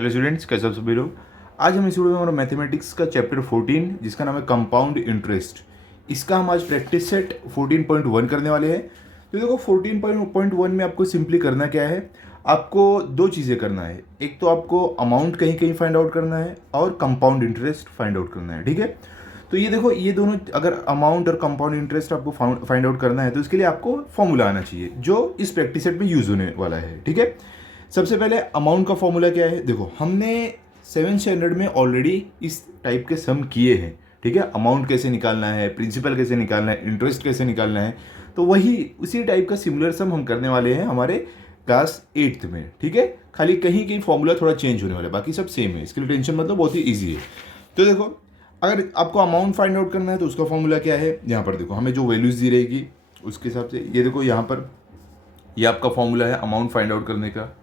Hello students, कैसे हो सभी लोग। आज हम इस वीडियो में हमारा मैथमेटिक्स का चैप्टर 14 जिसका नाम है कंपाउंड इंटरेस्ट, इसका हम आज प्रैक्टिस सेट 14.1 करने वाले हैं। तो देखो 14.1 में आपको सिंपली करना क्या है, आपको दो चीज़ें करना है। एक तो आपको अमाउंट कहीं कहीं फाइंड आउट करना है और कंपाउंड इंटरेस्ट फाइंड आउट करना है, ठीक है। तो ये देखो, ये दोनों अगर अमाउंट और कंपाउंड इंटरेस्ट आपको फाइंड आउट करना है तो इसके लिए आपको फॉर्मूला आना चाहिए जो इस प्रैक्टिस सेट में यूज़ होने वाला है, ठीक है। सबसे पहले अमाउंट का फॉर्मूला क्या है, देखो हमने 7th स्टैंडर्ड में ऑलरेडी इस टाइप के सम किए हैं, ठीक है। अमाउंट कैसे निकालना है, प्रिंसिपल कैसे निकालना है, इंटरेस्ट कैसे निकालना है, तो वही उसी टाइप का सिमिलर सम हम करने वाले हैं हमारे क्लास 8th में, ठीक है। खाली कहीं कहीं फॉर्मूला थोड़ा चेंज होने वाला है, बाकी सब सेम है, इसके लिए टेंशन मतलब बहुत ही ईजी है। तो देखो, अगर आपको अमाउंट फाइंड आउट करना है तो उसका फॉर्मूला क्या है, यहाँ पर देखो हमें जो वैल्यूज़ दी रहेगी उसके हिसाब से ये देखो, यहाँ पर ये आपका फॉर्मूला है अमाउंट फाइंड आउट करने का।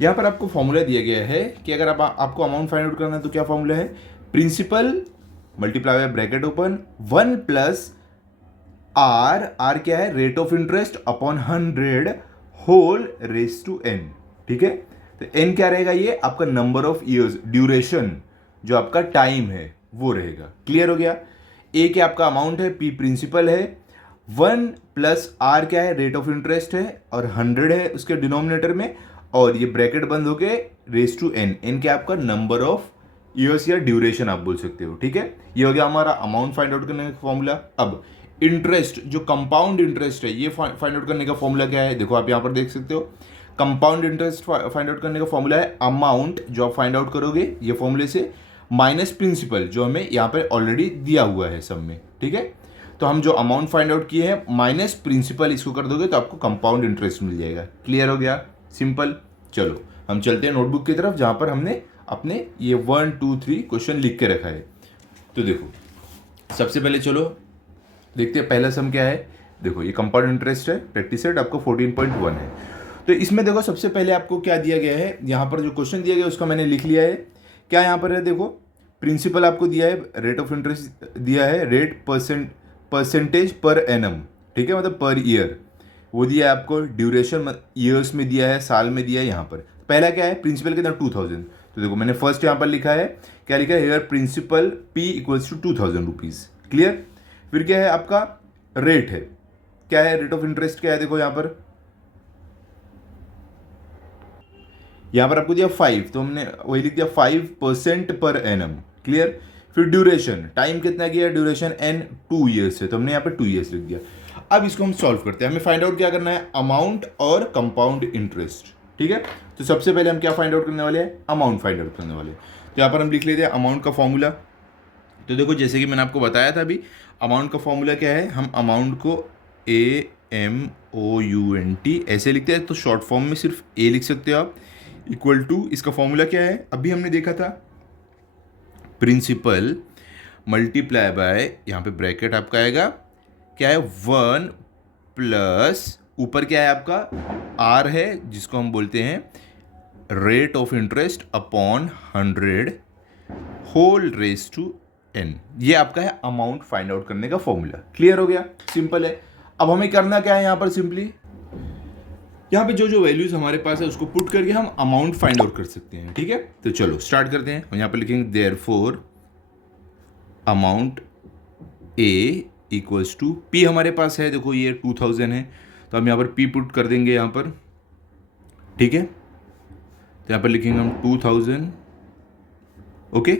यहाँ पर आपको फॉर्मूला दिया गया है कि अगर आपको अमाउंट फाइंड आउट करना है तो क्या फॉर्मूला है, principal multiply by bracket open 1 plus r क्या है, rate of interest upon 100 whole raise to n, ठीक है। तो एन क्या रहेगा, ये आपका नंबर ऑफ ईयर्स, ड्यूरेशन जो आपका टाइम है वो रहेगा। क्लियर हो गया। ए क्या आपका अमाउंट है, पी प्रिंसिपल है, 1 प्लस आर क्या है, रेट ऑफ इंटरेस्ट है, और 100 है उसके डिनोमिनेटर में, और ये ब्रैकेट बंद होके रेस टू एन, एन क्या आपका नंबर ऑफ ईयर्स या ड्यूरेशन आप बोल सकते हो, ठीक है। ये हो गया हमारा अमाउंट फाइंड आउट करने का फॉर्मूला। अब इंटरेस्ट, जो कंपाउंड इंटरेस्ट है, ये फाइंड आउट करने का फॉर्मूला क्या है, देखो आप यहाँ पर देख सकते हो। कंपाउंड इंटरेस्ट फाइंड आउट करने का फॉर्मूला है अमाउंट जो आप फाइंड आउट करोगे ये फॉर्मूले से, माइनस प्रिंसिपल जो हमें यहाँ पर ऑलरेडी दिया हुआ है सब में, ठीक है। तो हम जो अमाउंट फाइंड आउट किए हैं माइनस प्रिंसिपल इसको कर दोगे तो आपको कंपाउंड इंटरेस्ट मिल जाएगा। क्लियर हो गया, सिंपल। चलो हम चलते हैं नोटबुक की तरफ जहां पर हमने अपने ये 1 2 3 क्वेश्चन लिख के रखा है। तो देखो सबसे पहले चलो देखते हैं पहला सम क्या है। देखो ये कंपाउंड इंटरेस्ट है, प्रैक्टिस सेट आपको 14.1 है। तो इसमें देखो सबसे पहले आपको क्या दिया गया है, यहाँ पर जो क्वेश्चन दिया गया उसका मैंने लिख लिया है। क्या यहाँ पर है, देखो प्रिंसिपल आपको दिया है, रेट ऑफ इंटरेस्ट दिया है, रेट परसेंटेज पर एनम, ठीक है, मतलब पर ईयर वो दिया है आपको, ड्यूरेशन ईयर्स में दिया है, साल में दिया है। यहाँ पर पहला क्या है, प्रिंसिपल कितना 2000। तो देखो मैंने फर्स्ट यहाँ पर लिखा है, क्या लिखा है, here principal P equals to 2000 rupees. Clear. फिर क्या है आपका रेट है, क्या है रेट ऑफ इंटरेस्ट क्या है, देखो यहाँ पर आपको दिया 5, तो हमने वही लिख दिया 5% पर एनम। क्लियर। फिर ड्यूरेशन, टाइम कितना किया, ड्यूरेशन n 2 ईयर्स है, तो हमने यहाँ पर 2 ईयर्स लिख दिया। अब इसको हम सॉल्व करते हैं, हमें फाइंड आउट क्या करना है, अमाउंट और कंपाउंड इंटरेस्ट, ठीक है। तो सबसे पहले हम क्या फाइंड आउट करने वाले हैं, अमाउंट फाइंड आउट करने वाले हैं। तो यहाँ पर हम लिख लेते हैं अमाउंट का फॉर्मूला। तो देखो जैसे कि मैंने आपको बताया था अभी, अमाउंट का फॉर्मूला क्या है, हम अमाउंट को AMOUNT ऐसे लिखते हैं, तो शॉर्ट फॉर्म में सिर्फ ए लिख सकते हो आप, इक्वल टू, इसका फॉर्मूला क्या है अभी हमने देखा था, प्रिंसिपल मल्टीप्लाई बाय, यहाँ पे ब्रैकेट आपका आएगा क्या है, 1 प्लस ऊपर क्या है आपका आर है जिसको हम बोलते हैं rate of interest upon 100 whole raise to n. ये आपका है अमाउंट फाइंड आउट करने का फॉर्मूला। क्लियर हो गया, सिंपल है। अब हमें करना क्या है, यहाँ पर सिंपली यहाँ पे जो जो वैल्यूज हमारे पास है उसको पुट करके हम अमाउंट फाइंड आउट कर सकते हैं, ठीक है। तो चलो स्टार्ट करते हैं। हम यहाँ पर लिखेंगे therefore amount a equals to p, हमारे पास है देखो ये 2000 है, तो हम यहाँ पर पी पुट कर देंगे यहाँ पर, ठीक है। तो यहाँ पर लिखेंगे हम 2000, ओके।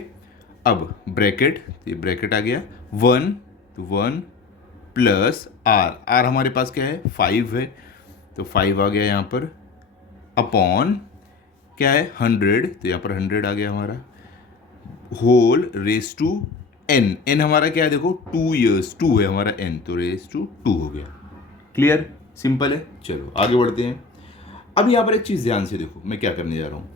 अब ब्रैकेट, ये ब्रैकेट आ गया 1, तो 1 प्लस आर हमारे पास क्या है 5 है, तो 5 आ गया यहाँ पर, अपॉन क्या है 100, तो यहाँ पर 100 आ गया हमारा, होल रेस टू एन हमारा क्या है देखो 2 ईयर्स, 2 है हमारा एन, तो रेस टू 2 हो गया। क्लियर, सिंपल है। चलो आगे बढ़ते हैं। अब यहाँ पर एक चीज़ ध्यान से देखो मैं क्या करने जा रहा हूँ,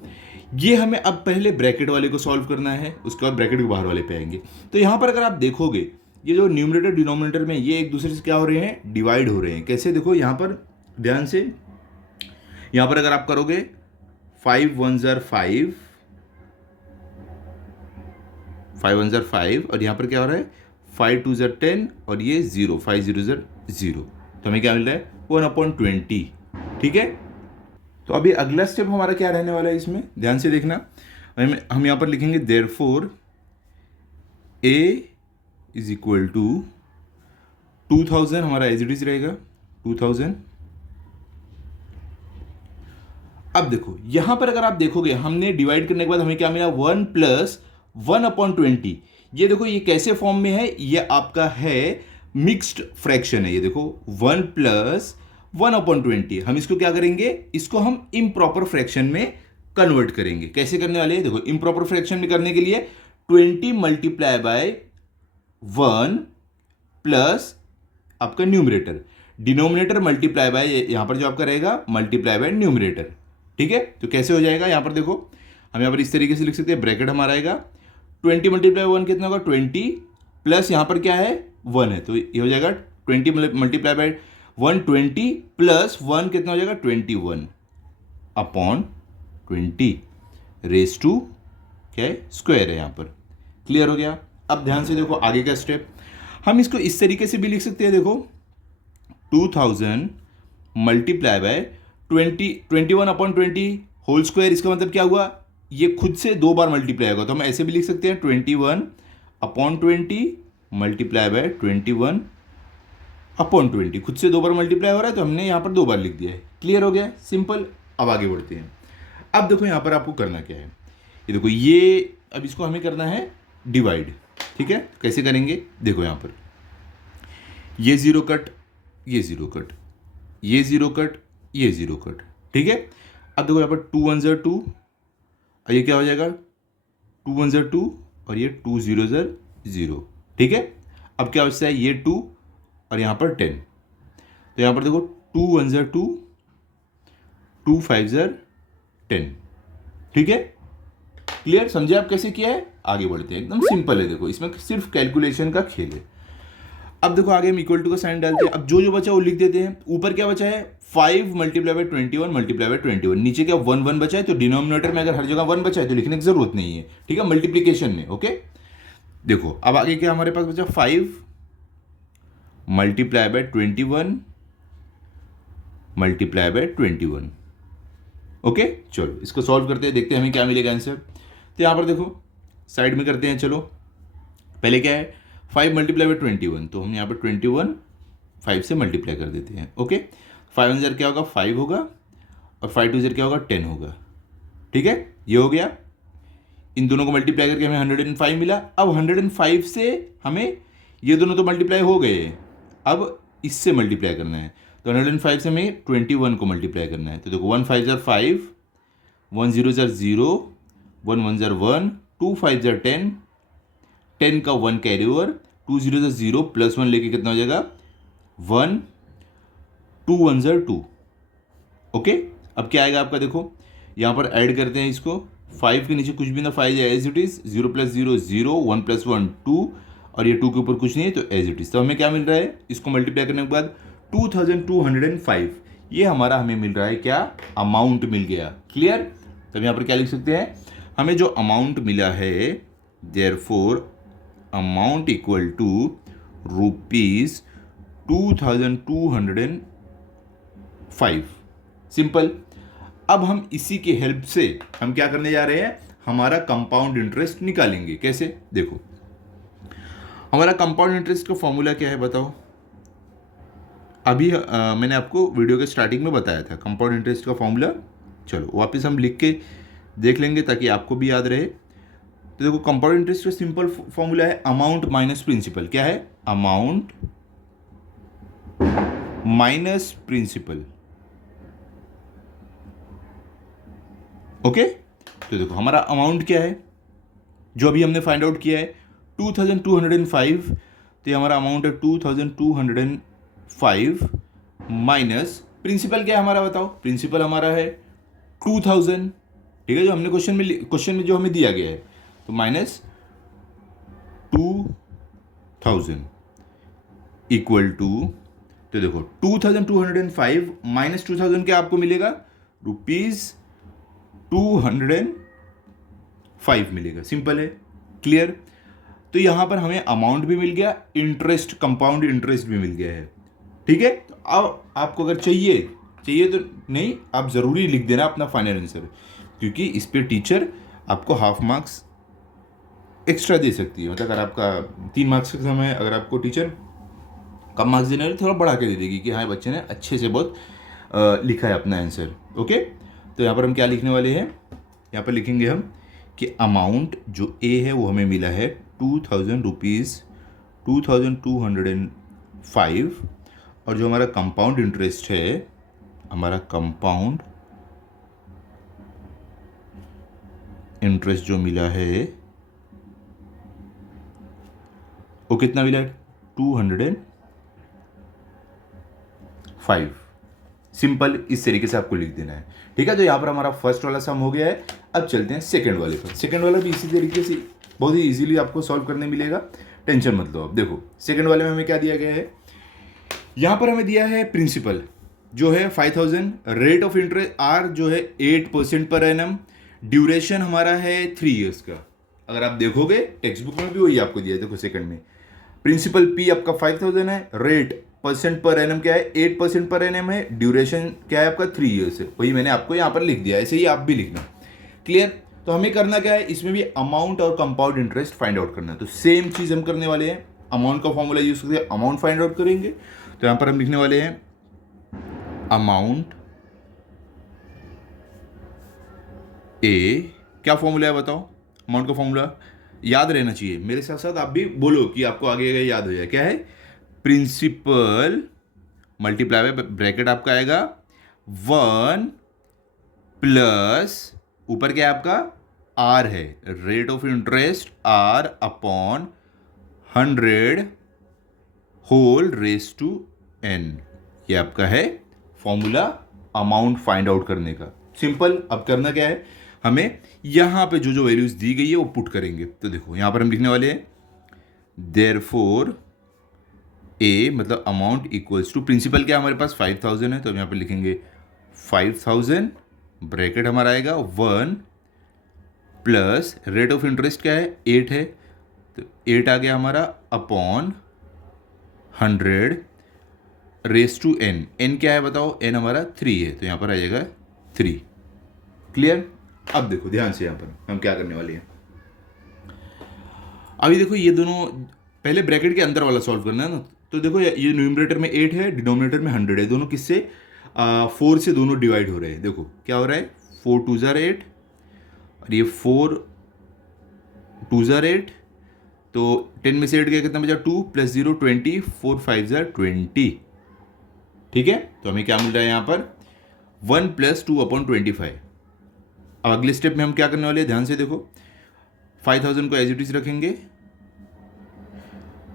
ये हमें अब पहले ब्रैकेट वाले को सॉल्व करना है, उसके बाद ब्रैकेट के बाहर वाले पे आएंगे। तो यहाँ पर अगर आप देखोगे ये जो न्यूमरेटर डिनोमिनेटर में ये एक दूसरे से क्या हो रहे हैं, डिवाइड हो रहे हैं। कैसे, देखो यहाँ पर ध्यान से, यहाँ पर अगर आप करोगे 5 1 5, 5 1 5, और यहाँ पर क्या हो रहा है 5 2 10, और ये 0, 5 0 0, तो हमें क्या मिल रहा है 1/20, ठीक है। तो अभी अगला स्टेप हमारा क्या रहने वाला है, इसमें ध्यान से देखना। हम यहाँ पर लिखेंगे therefore a is equal to 2000, हमारा एज इट इज रहेगा 2000। अब देखो यहां पर अगर आप देखोगे, हमने डिवाइड करने के बाद हमें क्या मिला, 1 प्लस 1/20। ये देखो ये कैसे फॉर्म में है, ये आपका है मिक्स्ड फ्रैक्शन है। ये देखो 1 प्लस 1/20, हम इसको क्या करेंगे, इसको हम इम्प्रॉपर फ्रैक्शन में कन्वर्ट करेंगे। कैसे करने वाले हैं, देखो इम्प्रॉपर फ्रैक्शन में करने के लिए 20 मल्टीप्लाई बाय 1 प्लस आपका न्यूमरेटर, डिनोमिनेटर मल्टीप्लाई बाय, यहां पर जो आपका रहेगा मल्टीप्लाई बाय न्यूमरेटर। ठीक है, तो कैसे हो जाएगा, यहां पर देखो हम यहां पर इस तरीके से लिख सकते हैं, ब्रैकेट हमारा आएगा 20 मल्टीप्लाई 1 कितना होगा 20, प्लस यहां पर क्या है 1 है, तो ये हो जाएगा 20 मल्टीप्लाई बाय 120 प्लस 1 कितना हो जाएगा 21 अपॉन 20 रेस टू क्या है स्क्वायर है, यहां पर क्लियर हो गया। अब ध्यान से देखो आगे का स्टेप, हम इसको इस तरीके से भी लिख सकते हैं, देखो 2000 मल्टीप्लाई बाय 21/20 होल स्क्वायर। इसका मतलब क्या हुआ, ये खुद से 2 बार मल्टीप्लाई होगा, तो हम ऐसे भी लिख सकते हैं 21/20 मल्टीप्लाई बाय 21/20, खुद से 2 बार मल्टीप्लाई हो रहा है तो हमने यहाँ पर 2 बार लिख दिया है। क्लियर हो गया, सिंपल। अब आगे बढ़ते हैं। अब देखो यहाँ पर आपको करना क्या है, ये देखो ये अब इसको हमें करना है डिवाइड। ठीक है, कैसे करेंगे, देखो यहाँ पर ये 0 कट, ये 0 कट, ये 0 कट, ये 0 कट। ठीक है, अब देखो यहाँ पर 2 1 ज़र 2, और ये क्या हो जाएगा 2 1 ज़र 2, और ये 2 0 ज़र 0। ठीक है, अब क्या बचता है, ये 2 और यहाँ पर 10, तो यहाँ पर देखो 2 1 ज़र 2, 2 5 ज़र 10। ठीक है, क्लियर, समझे आप कैसे किया है। आगे बढ़ते हैं, एकदम सिंपल है, देखो इसमें सिर्फ कैलकुलेशन का खेल है। अब देखो आगे हम इक्वल टू का साइन डालते हैं, अब जो जो बचा वो लिख देते हैं। ऊपर क्या बचा है 5 मल्टीप्लाई बाय 21 मल्टीप्लाई बाय 21, नीचे क्या 1 1 बचा है, तो डिनोमिनेटर में अगर हर जगह 1 बचा है तो लिखने की जरूरत नहीं है। ठीक है, मल्टीप्लीकेशन में। ओके, देखो अब आगे क्या हमारे पास बचा 5 multiply by 21 multiply by 21। Okay, चलो इसको सॉल्व करते हैं, देखते हैं हमें क्या मिलेगा आंसर। तो यहाँ पर देखो साइड में करते हैं, चलो पहले क्या है 5 मल्टीप्लाई बाय 21, तो हम यहाँ पर 21 5 से मल्टीप्लाई कर देते हैं। ओके, 5 ज़र क्या होगा 5 होगा, और 5 2 ज़र क्या होगा 10 होगा। ठीक है, ये हो गया, इन दोनों को मल्टीप्लाई करके हमें 105 मिला। अब 105 से हमें ये दोनों तो मल्टीप्लाई हो गए, अब इससे मल्टीप्लाई करना है, तो 105 से हमें 21 को मल्टीप्लाई करना है। तो देखो 1 5 ज़र 5, 1 0 ज़र 0, 1 1 ज़र 1, 2 5 ज़र 10, 10 का 1 कैरी ओवर, 2 0 ज़र 0 प्लस 1 लेके कितना हो जाएगा 1, 2 1 ज़र 2। ओके, अब क्या आएगा आपका, देखो यहाँ पर ऐड करते हैं इसको, 5 के नीचे कुछ भी ना, 5 एज इट इज, 0 + 0 0, 1 + 1 2, और ये 2 के ऊपर कुछ नहीं है तो एज इट इज। तो हमें क्या मिल रहा है, इसको मल्टीप्लाई करने के बाद 2205, ये हमारा हमें मिल रहा है क्या, अमाउंट मिल गया। क्लियर, तो हम यहाँ पर क्या लिख सकते हैं, हमें जो अमाउंट मिला है therefore amount equal to ₹2205। Simple. अब हम इसी की हेल्प से हम क्या करने जा रहे हैं, हमारा कंपाउंड इंटरेस्ट निकालेंगे। कैसे, देखो हमारा कंपाउंड इंटरेस्ट का फॉर्मूला क्या है बताओ। अभी मैंने आपको वीडियो के स्टार्टिंग में बताया था कंपाउंड इंटरेस्ट का फॉर्मूला, चलो वापस हम लिख के देख लेंगे ताकि आपको भी याद रहे। तो देखो कंपाउंड इंटरेस्ट का सिंपल फॉर्मूला है अमाउंट माइनस प्रिंसिपल। क्या है, अमाउंट माइनस प्रिंसिपल। ओके, तो देखो हमारा अमाउंट क्या है जो अभी हमने फाइंड आउट किया है 2205, तो ये हमारा अमाउंट है 2205 माइनस प्रिंसिपल क्या है हमारा बताओ, प्रिंसिपल हमारा है 2000। ठीक है, जो हमने क्वेश्चन में जो हमें दिया गया है, तो माइनस 2000 इक्वल टू, तो देखो 2205 माइनस 2000 क्या आपको मिलेगा, ₹205 मिलेगा। सिंपल है, क्लियर। तो यहां पर हमें अमाउंट भी मिल गया, इंटरेस्ट कंपाउंड इंटरेस्ट भी मिल गया है। ठीक है, तो अब आपको अगर चाहिए चाहिए तो नहीं, आप ज़रूरी लिख देना अपना फाइनल आंसर, क्योंकि इस पर टीचर आपको हाफ मार्क्स एक्स्ट्रा दे सकती है। मतलब अगर आपका 3 मार्क्स का समय, अगर आपको टीचर कम मार्क्स देने वाले थोड़ा बढ़ा के दे देगी कि हाँ बच्चे ने अच्छे से बहुत लिखा है अपना आंसर। ओके, तो यहाँ पर हम क्या लिखने वाले हैं, यहाँ पर लिखेंगे हम कि अमाउंट जो ए है वो हमें मिला है 2000 रुपीज़ 2205, और जो हमारा कंपाउंड इंटरेस्ट है, हमारा कंपाउंड इंटरेस्ट जो मिला है वो कितना मिला है 205। सिंपल इस तरीके से आपको लिख देना है। ठीक है, तो यहाँ पर हमारा फर्स्ट वाला सम हो गया है। अब चलते हैं सेकंड वाले पर। सेकंड वाला भी इसी तरीके से बहुत ही इजीली आपको सॉल्व करने मिलेगा, टेंशन मत लो। अब देखो सेकंड वाले में हमें क्या दिया गया है, यहाँ पर हमें दिया है प्रिंसिपल जो है 5000, रेट ऑफ इंटरेस्ट आर जो है 8% पर एनम, ड्यूरेशन हमारा है 3 ईयर्स का। अगर आप देखोगे टेक्स्ट बुक में भी वही आपको दिया है। देखो सेकंड में प्रिंसिपल पी आपका 5000 है, रेट परसेंट पर एनम क्या है 8% पर एनम है, ड्यूरेशन क्या है आपका 3 ईयर्स है। वही मैंने आपको यहाँ पर लिख दिया, ऐसे ही आप भी लिखना। क्लियर, तो हमें करना क्या है, इसमें भी अमाउंट और कंपाउंड इंटरेस्ट फाइंड आउट करना है। तो सेम चीज हम करने वाले हैं, अमाउंट का फॉर्मूला यूज करके अमाउंट फाइंड आउट करेंगे। तो यहाँ पर हम लिखने वाले हैं अमाउंट ए, क्या फॉर्मूला है बताओ, अमाउंट का फॉर्मूला याद रहना चाहिए, मेरे साथ साथ आप भी बोलो कि आपको आगे याद हो जाए। क्या है, प्रिंसिपल मल्टीप्लाई बाय ब्रैकेट आपका आएगा 1 प्लस ऊपर क्या है आपका आर है, rate of interest are upon 100 whole raise to n. ये आपका है फॉर्मूला अमाउंट फाइंड आउट करने का। सिंपल, अब करना क्या है, हमें यहां पे जो जो वैल्यूज दी गई है वो पुट करेंगे। तो देखो यहां पर हम लिखने वाले हैं देयरफॉर ए मतलब अमाउंट इक्वल्स टू, प्रिंसिपल क्या हमारे पास 5000 है, तो हम यहाँ पे लिखेंगे 5000 ब्रैकेट हमारा आएगा 1 प्लस रेट ऑफ इंटरेस्ट क्या है 8 है, तो 8 आ गया हमारा upon 100 raise to n. N क्या है बताओ, एन हमारा 3 है, तो यहाँ पर आ जाएगा 3। क्लियर, अब देखो ध्यान से यहाँ पर हम क्या करने वाले हैं। अभी देखो ये दोनों पहले ब्रैकेट के अंदर वाला सॉल्व करना है ना। तो देखो ये न्यूमरेटर में 8 है, डिनोमिनेटर में 100 है, दोनों किससे 4 से दोनों डिवाइड हो रहे हैं। देखो क्या हो रहा है 4 2 ज़ार 8 और ये 4 2 ज़ार 8, तो 10 में से 8 गया कितना बचा 2 प्लस 0 20, 4 5 ज़ार 20। ठीक है, तो हमें क्या मिल रहा है यहाँ पर 1 प्लस 2 अपॉन 25। अब अगले स्टेप में हम क्या करने वाले हैं, ध्यान से देखो 5000 को एज इट इज रखेंगे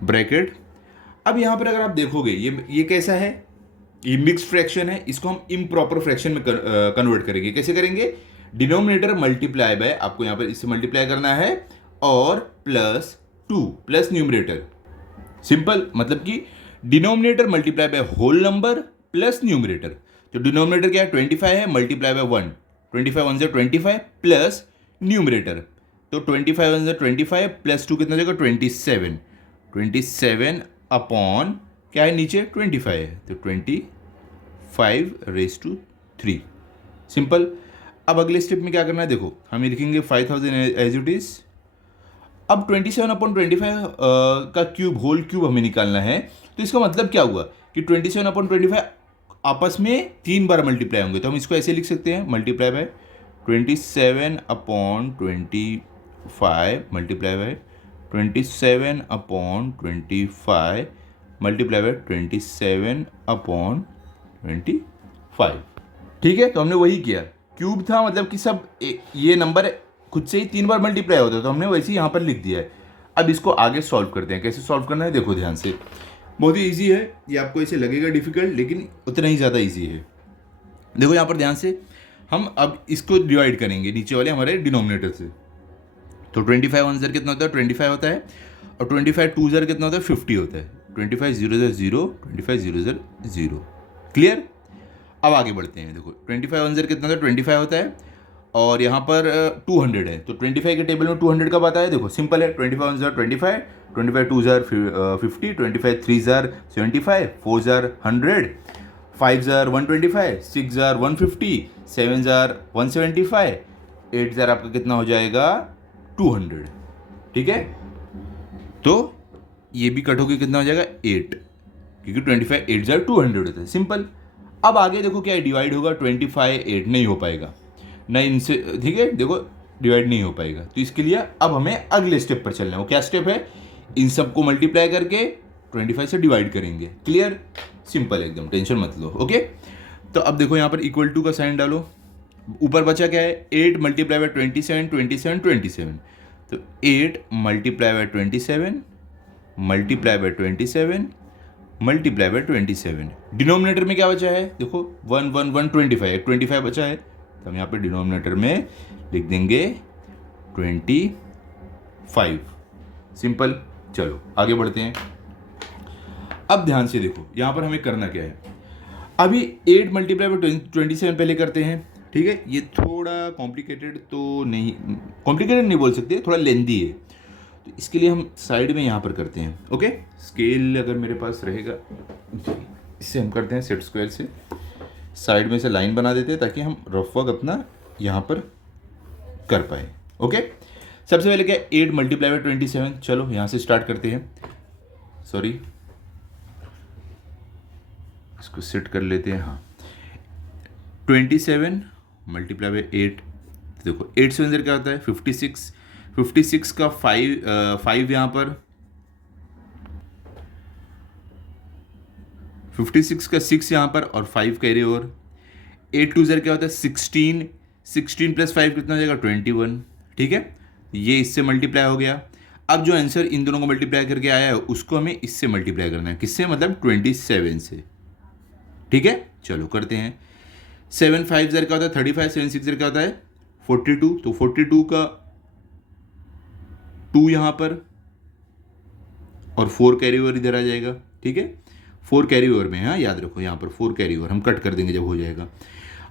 ब्रैकेट। अब यहाँ पर अगर आप देखोगे ये कैसा है, ये मिक्स्ड फ्रैक्शन है, इसको हम इम्प्रॉपर फ्रैक्शन में कन्वर्ट करेंगे। कैसे करेंगे, डिनोमिनेटर मल्टीप्लाई बाय, आपको यहाँ पर इससे मल्टीप्लाई करना है, और प्लस 2 प्लस न्यूमरेटर। सिंपल, मतलब कि denominator multiply by whole number plus numerator. तो डिनोमिनेटर क्या है 25 है, मल्टीप्लाई बाय 1, 25 1 से 25 प्लस न्यूमरेटर, तो 25 1 से 25 प्लस 2 कितना जाएगा 27, 27 अपॉन क्या है नीचे 25 है, तो 25 रेस टू 3। सिंपल, अब अगले स्टेप में क्या करना है, देखो हम ये लिखेंगे 5000 एज इट इज। अब 27 अपॉन 25 का क्यूब, होल क्यूब हमें निकालना है। तो इसका मतलब क्या हुआ कि 27 अपॉन 25 आपस में 3 बार मल्टीप्लाई होंगे, तो हम इसको ऐसे लिख सकते हैं multiply by 27 upon 25 multiply by 27 upon 25 multiply by 27 upon 25। ठीक है, तो हमने वही किया, क्यूब था मतलब कि सब ये नंबर खुद से ही 3 बार मल्टीप्लाई होता है, तो हमने वैसे ही यहाँ पर लिख दिया है। अब इसको आगे सॉल्व करते हैं, कैसे सॉल्व करना है देखो ध्यान से, बहुत ही ईजी है। ये आपको ऐसे लगेगा डिफिकल्ट, लेकिन उतना ही ज़्यादा ईजी है। देखो यहाँ पर ध्यान से, हम अब इसको डिवाइड करेंगे नीचे वाले हमारे डिनोमिनेटर से। तो 25 1 ज़र कितना होता है 25 होता है, और 25 2 ज़र कितना होता है 50 होता है, 25 0 ज़र 0, 25 0 ज़र 0। क्लियर, अब आगे बढ़ते हैं। देखो 25 1 ज़र कितना होता है 25 होता है, और यहाँ पर 200 है, तो 25 के टेबल में 200 कब आता है, देखो सिंपल है 25 1 ज़र 25, 25 2 ज़र 50, 25 3 ज़र 75, 4 ज़र 100, 5 जार 125, 6 जार 150, 7 जार 175, 8 जार आपका कितना हो जाएगा 200। ठीक है, तो ये भी कट होकर कितना हो जाएगा 8, क्योंकि 25 8 जार 200 होता है, सिंपल। अब आगे देखो क्या डिवाइड होगा, 25 8 नहीं हो पाएगा ना इनसे, ठीक है, देखो डिवाइड नहीं हो पाएगा, तो इसके लिए अब हमें अगले स्टेप पर चलना है। वो क्या स्टेप है, इन सबको मल्टीप्लाई करके 25 से डिवाइड करेंगे। क्लियर, सिंपल एकदम, टेंशन मत लो। ओके, तो अब देखो यहाँ पर इक्वल टू का साइन डालो, ऊपर बचा क्या है 8 मल्टीप्लाई बाय 27 27 27, तो 8 multiply by 27 multiply by 27 multiply by 27। Denominator में क्या बचा है, देखो 1 1 1 25, 25 बचा है, तो हम यहाँ पे डिनोमिनेटर में लिख देंगे 25। सिंपल, चलो आगे बढ़ते हैं। अब ध्यान से देखो यहाँ पर हमें करना क्या है, अभी 8 मल्टीप्लाई बाय 27 पहले करते हैं। ठीक है, ये थोड़ा कॉम्प्लिकेटेड तो नहीं, कॉम्प्लिकेटेड नहीं बोल सकते, थोड़ा लेंदी है, तो इसके लिए हम साइड में यहाँ पर करते हैं। ओके, स्केल अगर मेरे पास रहेगा, इससे हम करते हैं सेट स्क्वायर से, साइड में से लाइन बना देते हैं ताकि हम रफ वर्क अपना यहाँ पर कर पाए। ओके, सबसे पहले क्या 8 मल्टीप्लाई बाय 27, चलो यहाँ से स्टार्ट करते हैं। सॉरी, इसको सेट कर लेते हैं। हाँ, 27 मल्टीप्लाई बाय 8, देखो 8 से अंदर क्या होता है 56, 56 का 5 यहाँ पर, 56 का 6 यहाँ पर और 5 कैरी ओवर। 8 2 ज़र क्या होता है 16, 16 प्लस 5 कितना हो जाएगा 21। ठीक है, ये इससे मल्टीप्लाई हो गया। अब जो आंसर इन दोनों को मल्टीप्लाई करके आया है उसको हमें इससे मल्टीप्लाई करना है, किससे, मतलब 27 से। ठीक है, चलो करते हैं। 7 5 ज़र क्या होता है 35, 7 6 ज़र क्या होता है 42, तो 42 का 2 यहाँ पर और 4 कैरी ओवर इधर आ जाएगा। ठीक है, 4 कैरी ओवर में, हाँ याद रखो, यहाँ पर 4 कैरी ओवर हम कट कर देंगे जब हो जाएगा।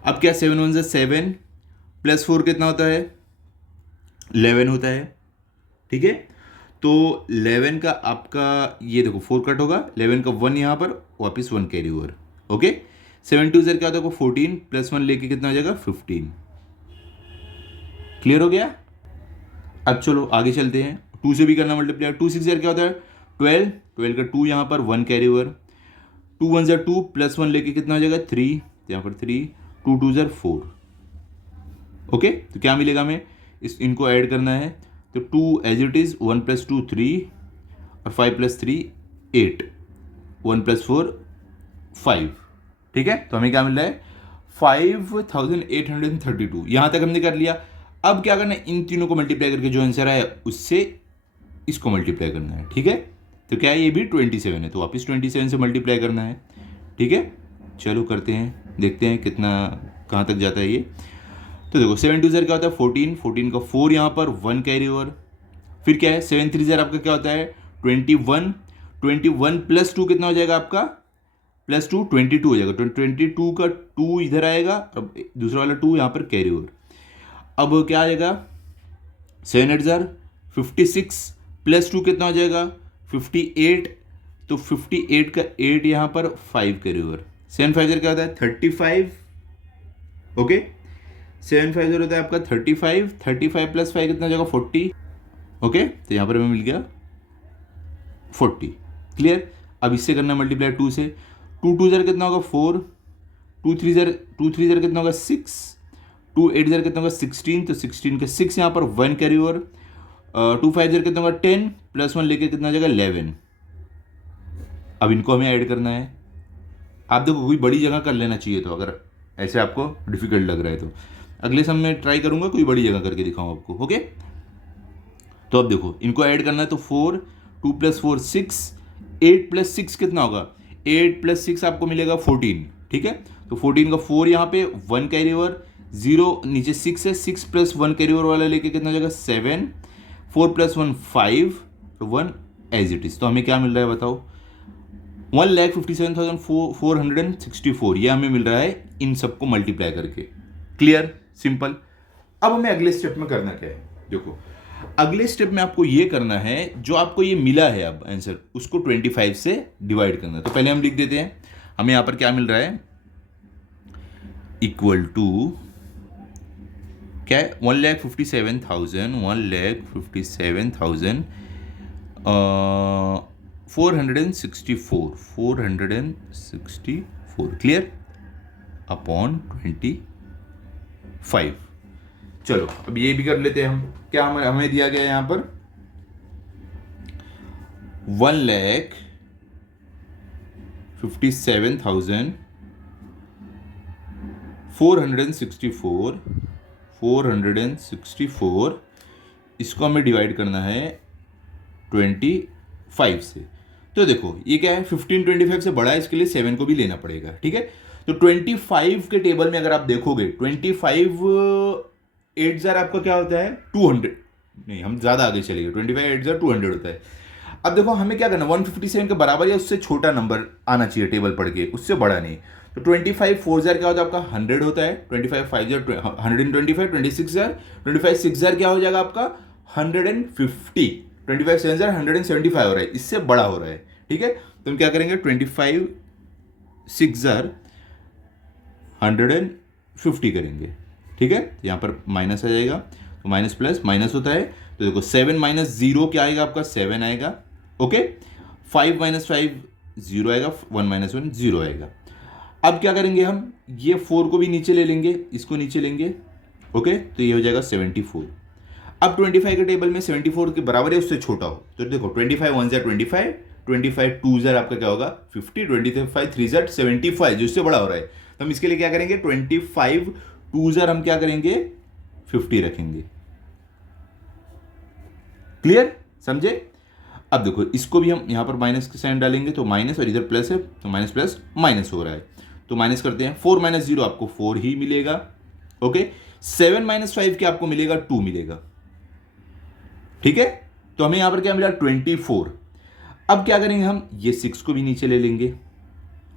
अब क्या 7 1 7 प्लस 4 कितना होता है 11 होता है। ठीक है, तो 11 का आपका ये देखो 4 कट होगा, 11 का 1 यहाँ पर वापस 1 कैरी ओवर। ओके, 7 2 ज़र क्या होता है 14 प्लस 1 लेके कितना हो जाएगा 15। क्लियर हो गया। अब चलो आगे चलते हैं, 2 से भी करना मल्टीप्लाई। 2 6 ज़र क्या होता है 12, 12 का 2 यहाँ पर 1 कैरी ओवर, 2 1 ज़र 2 प्लस 1 लेके कितना हो जाएगा 3, तो यहाँ पर 3, 2 2 ज़र 4। ओके, तो क्या मिलेगा हमें, इनको ऐड करना है, तो 2 एज इट इज़, 1 प्लस 2 3 और 5 प्लस 3 8, 1 प्लस 4 5। ठीक है, तो हमें क्या मिल रहा है 5832। यहाँ तक हमने कर लिया। अब क्या करना है, इन तीनों को मल्टीप्लाई करके जो आंसर आया उससे इसको मल्टीप्लाई करना है। ठीक है, तो क्या है ये भी 27 है, तो वापस 27 से मल्टीप्लाई करना है। ठीक है, चलो करते हैं, देखते हैं कितना कहाँ तक जाता है ये। तो देखो 7 2 ज़र क्या होता है 14, 14 का 4 यहाँ पर 1 कैरी ओवर, फिर क्या है 7 3 ज़र आपका क्या होता है 21, 21 प्लस 2 कितना हो जाएगा आपका प्लस 2 22 हो जाएगा, 22 का 2 इधर आएगा, अब दूसरा वाला 2 यहाँ पर कैरी ओवर। अब क्या आ जाएगा 7 8 ज़र 56 प्लस 2 कितना हो जाएगा 58, तो 58 का 8 यहाँ पर 5 कैरी ओवर। 7 5 ज़र क्या होता है 35। ओके, 7 5 ज़र होता है आपका 35, 35 प्लस 5 कितना हो जाएगा 40। ओके, तो यहाँ पर हमें मिल गया 40। क्लियर, अब इससे करना मल्टीप्लाई 2 से, 2 2 ज़र कितना होगा 4, 2 3 ज़र कितना होगा 6, 2 8 ज़र कितना होगा 16, तो 16 का 6 यहाँ पर 1 कैरी ओवर, 2 5 ज़र कितना होगा 10 प्लस 1 लेके कितना हो जाएगा 11। अब इनको हमें ऐड करना है। आप देखो कोई बड़ी जगह कर लेना चाहिए, तो अगर ऐसे आपको डिफिकल्ट लग रहा है तो अगले सम में ट्राई करूंगा कोई बड़ी जगह करके दिखाऊं आपको। ओके, तो अब देखो इनको ऐड करना है, तो 4 2 प्लस 4 6, 8 प्लस 6 कितना होगा 8 प्लस 6 आपको मिलेगा 14। ठीक है, तो 14 का 4 यहाँ पे 1 कैरी ओवर, 0 नीचे 6 है, 6 प्लस 1 कैरी ओवर वाला लेके कितना हो जाएगा 7, 4 प्लस 1 5, 1 एज इट इज। तो हमें क्या मिल रहा है बताओ 1,57,464, ये हमें मिल रहा है इन सबको मल्टीप्लाई करके। Clear, simple. अब हमें अगले स्टेप में करना क्या है, देखो अगले स्टेप में आपको ये करना है, जो आपको ये मिला है अब आंसर उसको 25 से डिवाइड करना है। तो पहले हम लिख देते हैं, हमें यहाँ पर क्या मिल रहा है इक्वल टू क्या है, 1,57,000, 1,57,000 464 क्लियर अपॉन 25। चलो अब ये भी कर लेते हैं हम। क्या हमें दिया गया है यहाँ पर 1,57,464 इसको हमें डिवाइड करना है 25 से। तो देखो ये क्या है, 1525 से बड़ा है, इसके लिए 7 को भी लेना पड़ेगा, ठीक है। तो 25 के टेबल में अगर आप देखोगे 25 8 जार आपका क्या होता है 200, नहीं हम ज्यादा आगे चलेंगे, 25 8 जार 200 होता है। अब देखो हमें क्या करना, 157 के बराबर या उससे छोटा नंबर आना चाहिए टेबल पढ़ के, उससे बड़ा नहीं। तो 25 4 जार क्या होता है आपका 100 होता है, 25 5 जार 125, 26 जार 25 6 जार क्या हो जाएगा आपका 150, 25 7 जार 175 हो रहा है, इससे बड़ा हो रहा है, ठीक है। तो हम क्या करेंगे 25 6 जार 150 करेंगे, ठीक है। यहाँ पर माइनस आ जाएगा, तो माइनस प्लस माइनस होता है, तो देखो 7 माइनस 0 क्या आएगा आपका 7 आएगा, ओके। 5 माइनस 5 0 आएगा, 1 माइनस 1 0 आएगा। अब क्या करेंगे हम, ये 4 को भी नीचे ले लेंगे, इसको नीचे लेंगे, ओके। तो ये हो जाएगा 74। अब 25 के टेबल में 74 के बराबर है उससे छोटा हो, तो देखो 25 1 जार 25, 25 2 जार आपका क्या होगा 50, 25 3 जार 75 जो इससे बड़ा हो रहा है। तो हम इसके लिए क्या करेंगे 25 2 जार हम क्या करेंगे 50 रखेंगे, क्लियर समझे। अब देखो इसको भी हम यहां पर माइनस के साइन डालेंगे, तो माइनस और इधर प्लस है, तो माइनस प्लस माइनस हो रहा है, तो माइनस करते हैं। 4 माइनस 0 आपको 4 ही मिलेगा, ओके। 7 माइनस 5 क्या आपको मिलेगा 2 मिलेगा, ठीक है। तो हमें यहां पर क्या मिला 24। अब क्या करेंगे हम, ये 6 को भी नीचे ले लेंगे,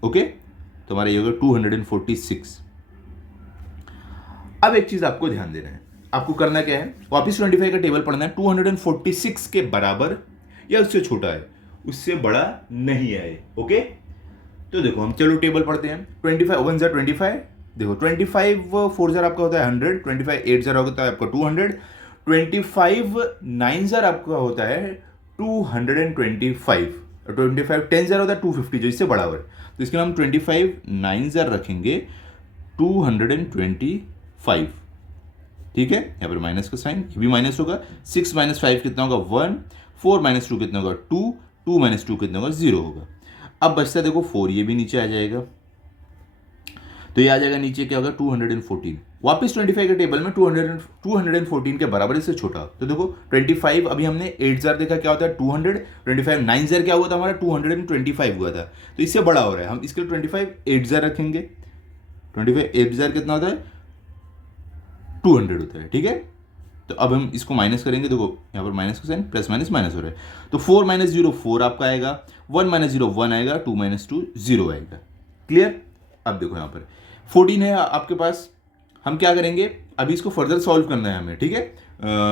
ओके। तो हमारा ये होगा 246। अब एक चीज आपको ध्यान देना है, आपको करना क्या है, वापिस 25 का टेबल पढ़ना है, 246 के बराबर या उससे छोटा है, उससे बड़ा नहीं है, ओके। तो देखो हम चलो टेबल पढ़ते हैं। 25 1 जार 25, देखो 25 4 जार आपका होता है 100, 25 8 जार होता है आपका 200, 25 9 जार आपका होता है 225, 25 10 जार होता है 250 जो इससे बड़ा है। तो इसके लिए हम 25 9 जार रखेंगे 225, ठीक है। यहाँ पर माइनस का साइन, ये भी माइनस होगा। 6 माइनस 5 कितना होगा 1, 4 माइनस 2 कितना होगा 2, 2 माइनस 2 कितना होगा 0 होगा। अब बचता देखो 4, ये भी नीचे आ जाएगा, तो ये आ जाएगा नीचे क्या होगा 214। वापस 25 के टेबल में 214 के बराबर इससे छोटा, तो देखो 25 अभी हमने 8 जार देखा क्या होता है 200, 25 9 जार क्या हुआ था हमारा 225 हुआ था, तो इससे बड़ा हो रहा है। हम इसके लिए 25 8 जार रखेंगे, 25 8 जार कितना होता है 200 होता है, ठीक है। तो अब हम इसको माइनस करेंगे, देखो यहाँ पर माइनस का साइन, प्लस माइनस माइनस हो रहा है, तो 4 माइनस 0 4 आपका आएगा, 1 माइनस 0 1 आएगा, 2 माइनस 2 0 आएगा, क्लियर। अब देखो यहाँ पर 14 है आपके पास, हम क्या करेंगे अभी इसको फर्दर सॉल्व करना है हमें, ठीक है।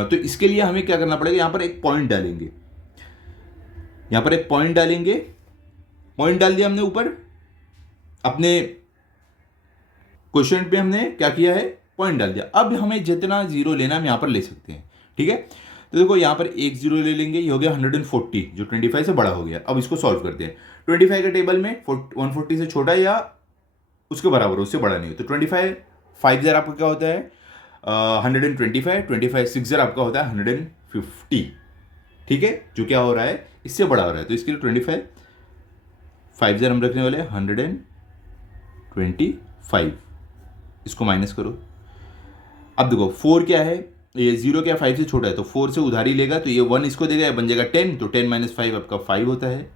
तो इसके लिए हमें क्या करना पड़ेगा, यहाँ पर एक पॉइंट डालेंगे, यहाँ पर एक पॉइंट डालेंगे, पॉइंट डाल दिया हमने ऊपर, अपने क्वेश्चन पे हमने क्या किया है पॉइंट डाल दिया। अब हमें जितना जीरो लेना हम यहाँ पर ले सकते हैं, ठीक है। तो देखो यहाँ पर एक जीरो ले लेंगे, ये हो गया 140 जो 25 से बड़ा हो गया। अब इसको सॉल्व करते हैं। 25 के टेबल में 140 से छोटा या उसके बराबर, उससे बड़ा नहीं हो, तो 25 5 जार आपका क्या होता है 125, 25 6 जार आपका होता है 150, ठीक है, जो क्या हो रहा है इससे बड़ा हो रहा है। तो इसके लिए 25 5 जार हम रखने वाले 125, इसको माइनस करो। अब देखो 4 क्या है, ये 0 क्या 5 से छोटा है, तो 4 से उधारी लेगा, तो ये 1 इसको देगा, बन जाएगा 10, तो 10 माइनस 5 आपका 5 होता है।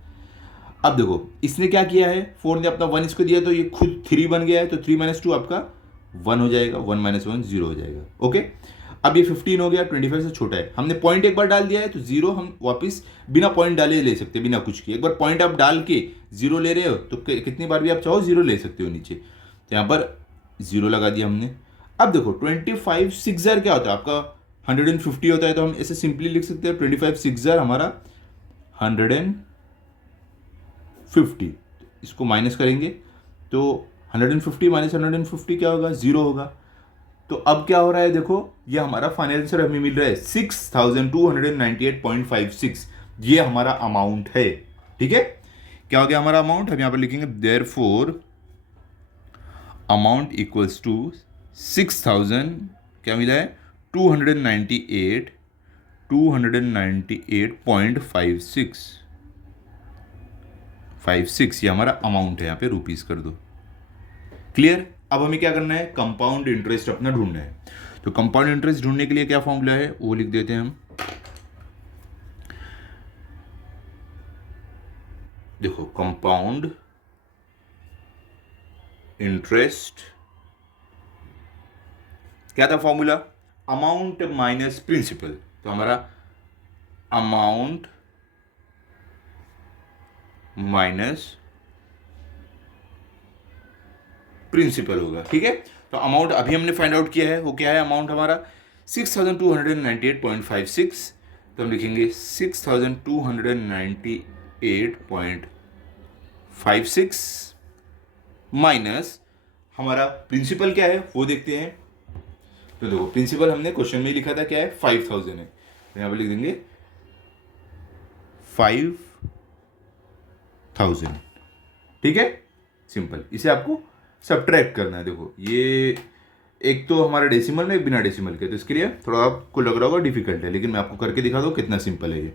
अब देखो इसने क्या किया है, 4 ने अपना 1 इसको दिया, तो ये खुद 3 बन गया है, तो 3 माइनस 2 आपका 1 हो जाएगा, 1 माइनस 1 0 हो जाएगा, ओके। अब ये 15 हो गया, 25 से छोटा है, हमने पॉइंट एक बार डाल दिया है, तो 0 हम वापस बिना पॉइंट डाले ले सकते हैं, बिना कुछ किए। एक बार पॉइंट आप डाल के 0 ले रहे हो तो कितनी बार भी आप चाहो 0 ले सकते हो नीचे, तो यहाँ पर 0 लगा दिया हमने। अब देखो 25 6 जार क्या होता है आपका 150 होता है, तो हम ऐसे सिंपली लिख सकते हैं 25 6 जार हमारा 150, इसको माइनस करेंगे तो 150 माइनस 150 क्या होगा, 0 होगा। तो अब क्या हो रहा है, देखो ये हमारा फाइनल आंसर हमें मिल रहा है 6298.56, ये हमारा अमाउंट है। ठीक है, क्या हो गया हमारा अमाउंट, हम यहां पर लिखेंगे देयरफॉर अमाउंट इक्वल्स टू 6000, क्या मिला है, 298.56 ये हमारा अमाउंट है, यहाँ पे रुपीस कर दो। क्लियर। अब हमें क्या करना है, कंपाउंड इंटरेस्ट अपना ढूंढना है। तो कंपाउंड इंटरेस्ट ढूंढने के लिए क्या फॉर्मूला है वो लिख देते हैं हम। देखो कंपाउंड इंटरेस्ट क्या था फॉर्मूला, अमाउंट माइनस प्रिंसिपल। तो हमारा अमाउंट माइनस प्रिंसिपल होगा। ठीक है, तो अमाउंट अभी हमने फाइंड आउट किया है, वो क्या है, अमाउंट हमारा 6298.56। तो हम लिखेंगे 6298.56 माइनस हमारा प्रिंसिपल क्या है वो देखते हैं। तो देखो प्रिंसिपल हमने क्वेश्चन में लिखा था क्या है, 5000 है, तो यहां पर लिख देंगे 5000। ठीक है, सिंपल। इसे आपको सब्ट्रैक्ट करना है। देखो ये एक तो हमारा डेसिमल में, एक बिना डेसिमल के, तो इसके लिए थोड़ा आपको लग रहा होगा डिफिकल्ट है, लेकिन मैं आपको करके दिखा दूँ कितना सिंपल है ये।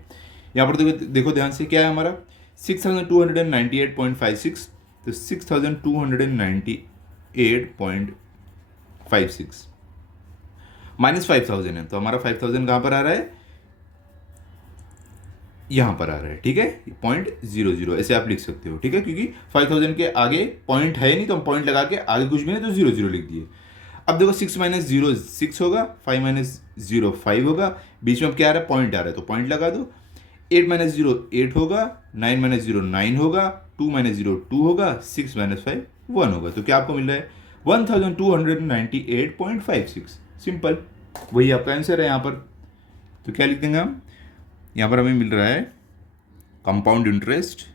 यहाँ पर देखो ध्यान से, क्या है हमारा 6298.56, तो 6298.56 माइनस 5000 है, तो हमारा 5000 कहाँ पर आ रहा है, यहाँ पर आ रहा है। ठीक है, 0.00 ऐसे आप लिख सकते हो। ठीक है, क्योंकि 5000 के आगे पॉइंट है नहीं, तो हम पॉइंट लगा के आगे कुछ भी नहीं तो 00 लिख दिए। अब देखो 6 माइनस 0 6 होगा, 5 माइनस 0 5 होगा, बीच में अब क्या आ रहा है, पॉइंट आ रहा है, तो पॉइंट लगा दो। 8 माइनस 0 8 होगा, 9 माइनस 0 9 होगा, 2 माइनस 0 2 होगा, 6 माइनस 5 1 होगा। तो क्या आपको मिल रहा है 1298.56। सिंपल, वही आपका आंसर है यहाँ पर। तो क्या लिख देंगे हम, यहाँ पर हमें मिल रहा है कंपाउंड इंटरेस्ट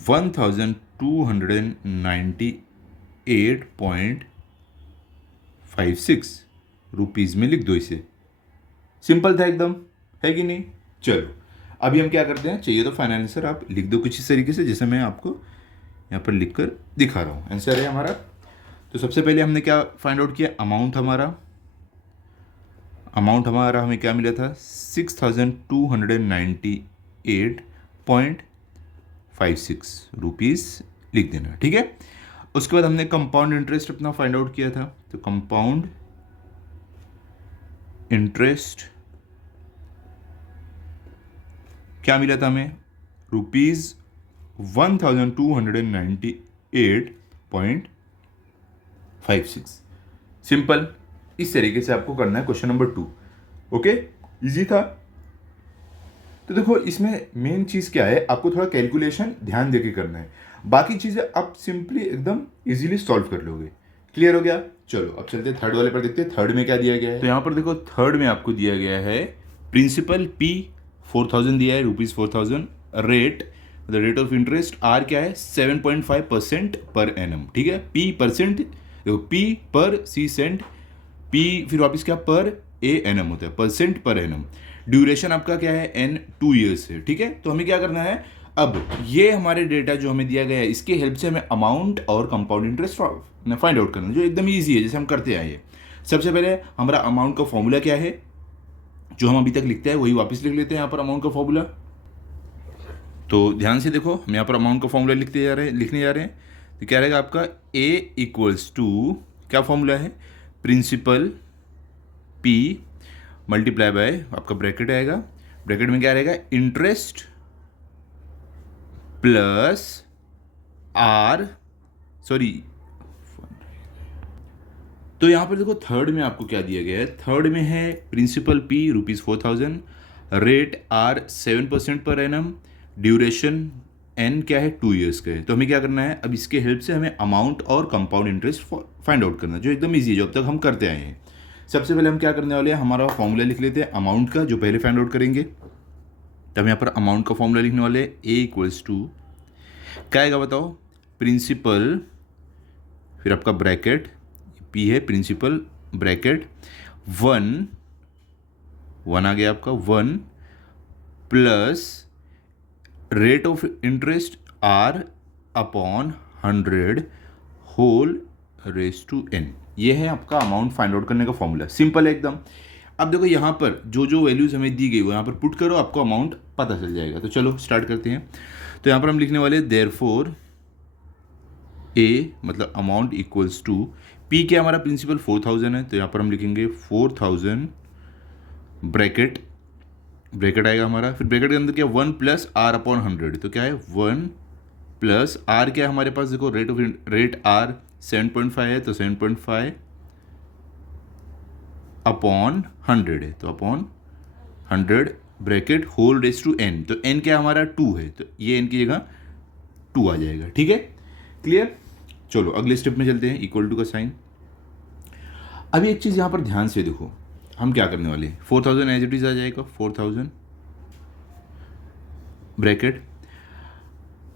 1298.56 रुपीज़ में लिख दो इसे। सिंपल था एकदम, है कि नहीं। चलो अभी हम क्या करते हैं, चाहिए तो फाइनल आंसर आप लिख दो कुछ इस तरीके से, जैसे मैं आपको यहाँ पर लिख कर दिखा रहा हूँ। आंसर है हमारा, तो सबसे पहले हमने क्या फाइंड आउट किया, अमाउंट हमारा हमें क्या मिला था 6298.56 रुपीज़ लिख देना। ठीक है, उसके बाद हमने कंपाउंड इंटरेस्ट अपना फाइंड आउट किया था। तो कंपाउंड इंटरेस्ट क्या मिला था हमें, ₹1298.56। सिंपल, इस तरीके से आपको करना है क्वेश्चन नंबर 2। ओके, इजी था। तो देखो इसमें मेन चीज़ क्या है, आपको थोड़ा कैलकुलेशन ध्यान देके करना है, बाकी चीज़ें आप सिंपली एकदम इजीली सॉल्व कर लोगे। क्लियर हो गया। चलो अब चलते हैं थर्ड वाले पर, देखते हैं थर्ड में क्या दिया गया है। तो यहाँ पर देखो थर्ड में आपको दिया गया है प्रिंसिपल P 4000 दिया है, ₹4000। Rate, the rate of interest R क्या है 7.5% पर एनम। ठीक है, P परसेंट, देखो P पर C सेंट, P फिर वापस क्या पर A एनम होता है, परसेंट पर एनम। ड्यूरेशन आपका क्या है N 2 ईयर्स है। ठीक है, तो हमें क्या करना है, अब ये हमारे डेटा जो हमें दिया गया है इसके हेल्प से हमें अमाउंट और कंपाउंड इंटरेस्ट फाइंड आउट करना है, जो एकदम ईजी है, जैसे हम करते आए। सबसे पहले हमारा अमाउंट का फॉर्मूला क्या है, जो हम अभी तक लिखते हैं वही वापस लिख लेते हैं यहाँ पर अमाउंट का फॉर्मूला। तो ध्यान से देखो, हम यहाँ पर अमाउंट का फॉर्मूला लिखने जा रहे हैं। तो क्या रहेगा आपका A इक्वल्स टू, क्या फॉर्मूला है, प्रिंसिपल P मल्टीप्लाई बाय आपका ब्रैकेट आएगा, ब्रैकेट में क्या रहेगा, इंटरेस्ट प्लस R, सॉरी। तो यहाँ पर देखो थर्ड में आपको क्या दिया गया है, थर्ड में है principal P ₹4000, rate R 7% per annum, duration N क्या है 2 ईयर्स का है। तो हमें क्या करना है, अब इसके हेल्प से हमें अमाउंट और कंपाउंड इंटरेस्ट फाइंड आउट करना है, जो एकदम ईजी है, जो अब तक हम करते आए हैं। सबसे पहले हम क्या करने वाले हैं, हमारा फॉर्मूला लिख लेते हैं अमाउंट का, जो पहले फाइंड आउट करेंगे। तो हम यहाँ पर अमाउंट का फॉर्मूला लिखने वाले हैं, A इक्वल्स टू क्या आएगा बताओ, प्रिंसिपल फिर आपका ब्रैकेट, पी है प्रिंसिपल, ब्रैकेट 1 आ गया आपका 1 plus rate of interest R upon 100 whole raise to n। ये है आपका अमाउंट फाइंड आउट करने का फॉर्मूला, सिंपल है एकदम। अब देखो यहाँ पर जो जो वैल्यूज हमें दी गई वो यहाँ पर पुट करो, आपको अमाउंट पता चल जाएगा। तो चलो स्टार्ट करते हैं। तो यहाँ पर हम लिखने वाले देयरफॉर ए मतलब अमाउंट इक्वल्स टू पी, क्या हमारा प्रिंसिपल 4000 है, तो यहाँ पर हम लिखेंगे 4000 ब्रैकेट, ब्रैकेट आएगा हमारा, फिर ब्रैकेट के अंदर क्या 1 प्लस आर अपॉन 100, तो क्या है 1 प्लस आर, क्या है हमारे पास देखो रेट आर 7.5 है, तो 7.5 अपॉन 100 है, तो upon 100 bracket whole raise to n, तो एन क्या हमारा 2 है, तो ये एन की जगह 2 आ जाएगा। ठीक है, क्लियर। चलो अगले स्टेप में चलते हैं, इक्वल टू का साइन। अभी एक चीज़ यहाँ पर ध्यान से देखो, हम क्या करने वाले हैं, 4000 एज इट इज आ जाएगा, 4000 ब्रैकेट।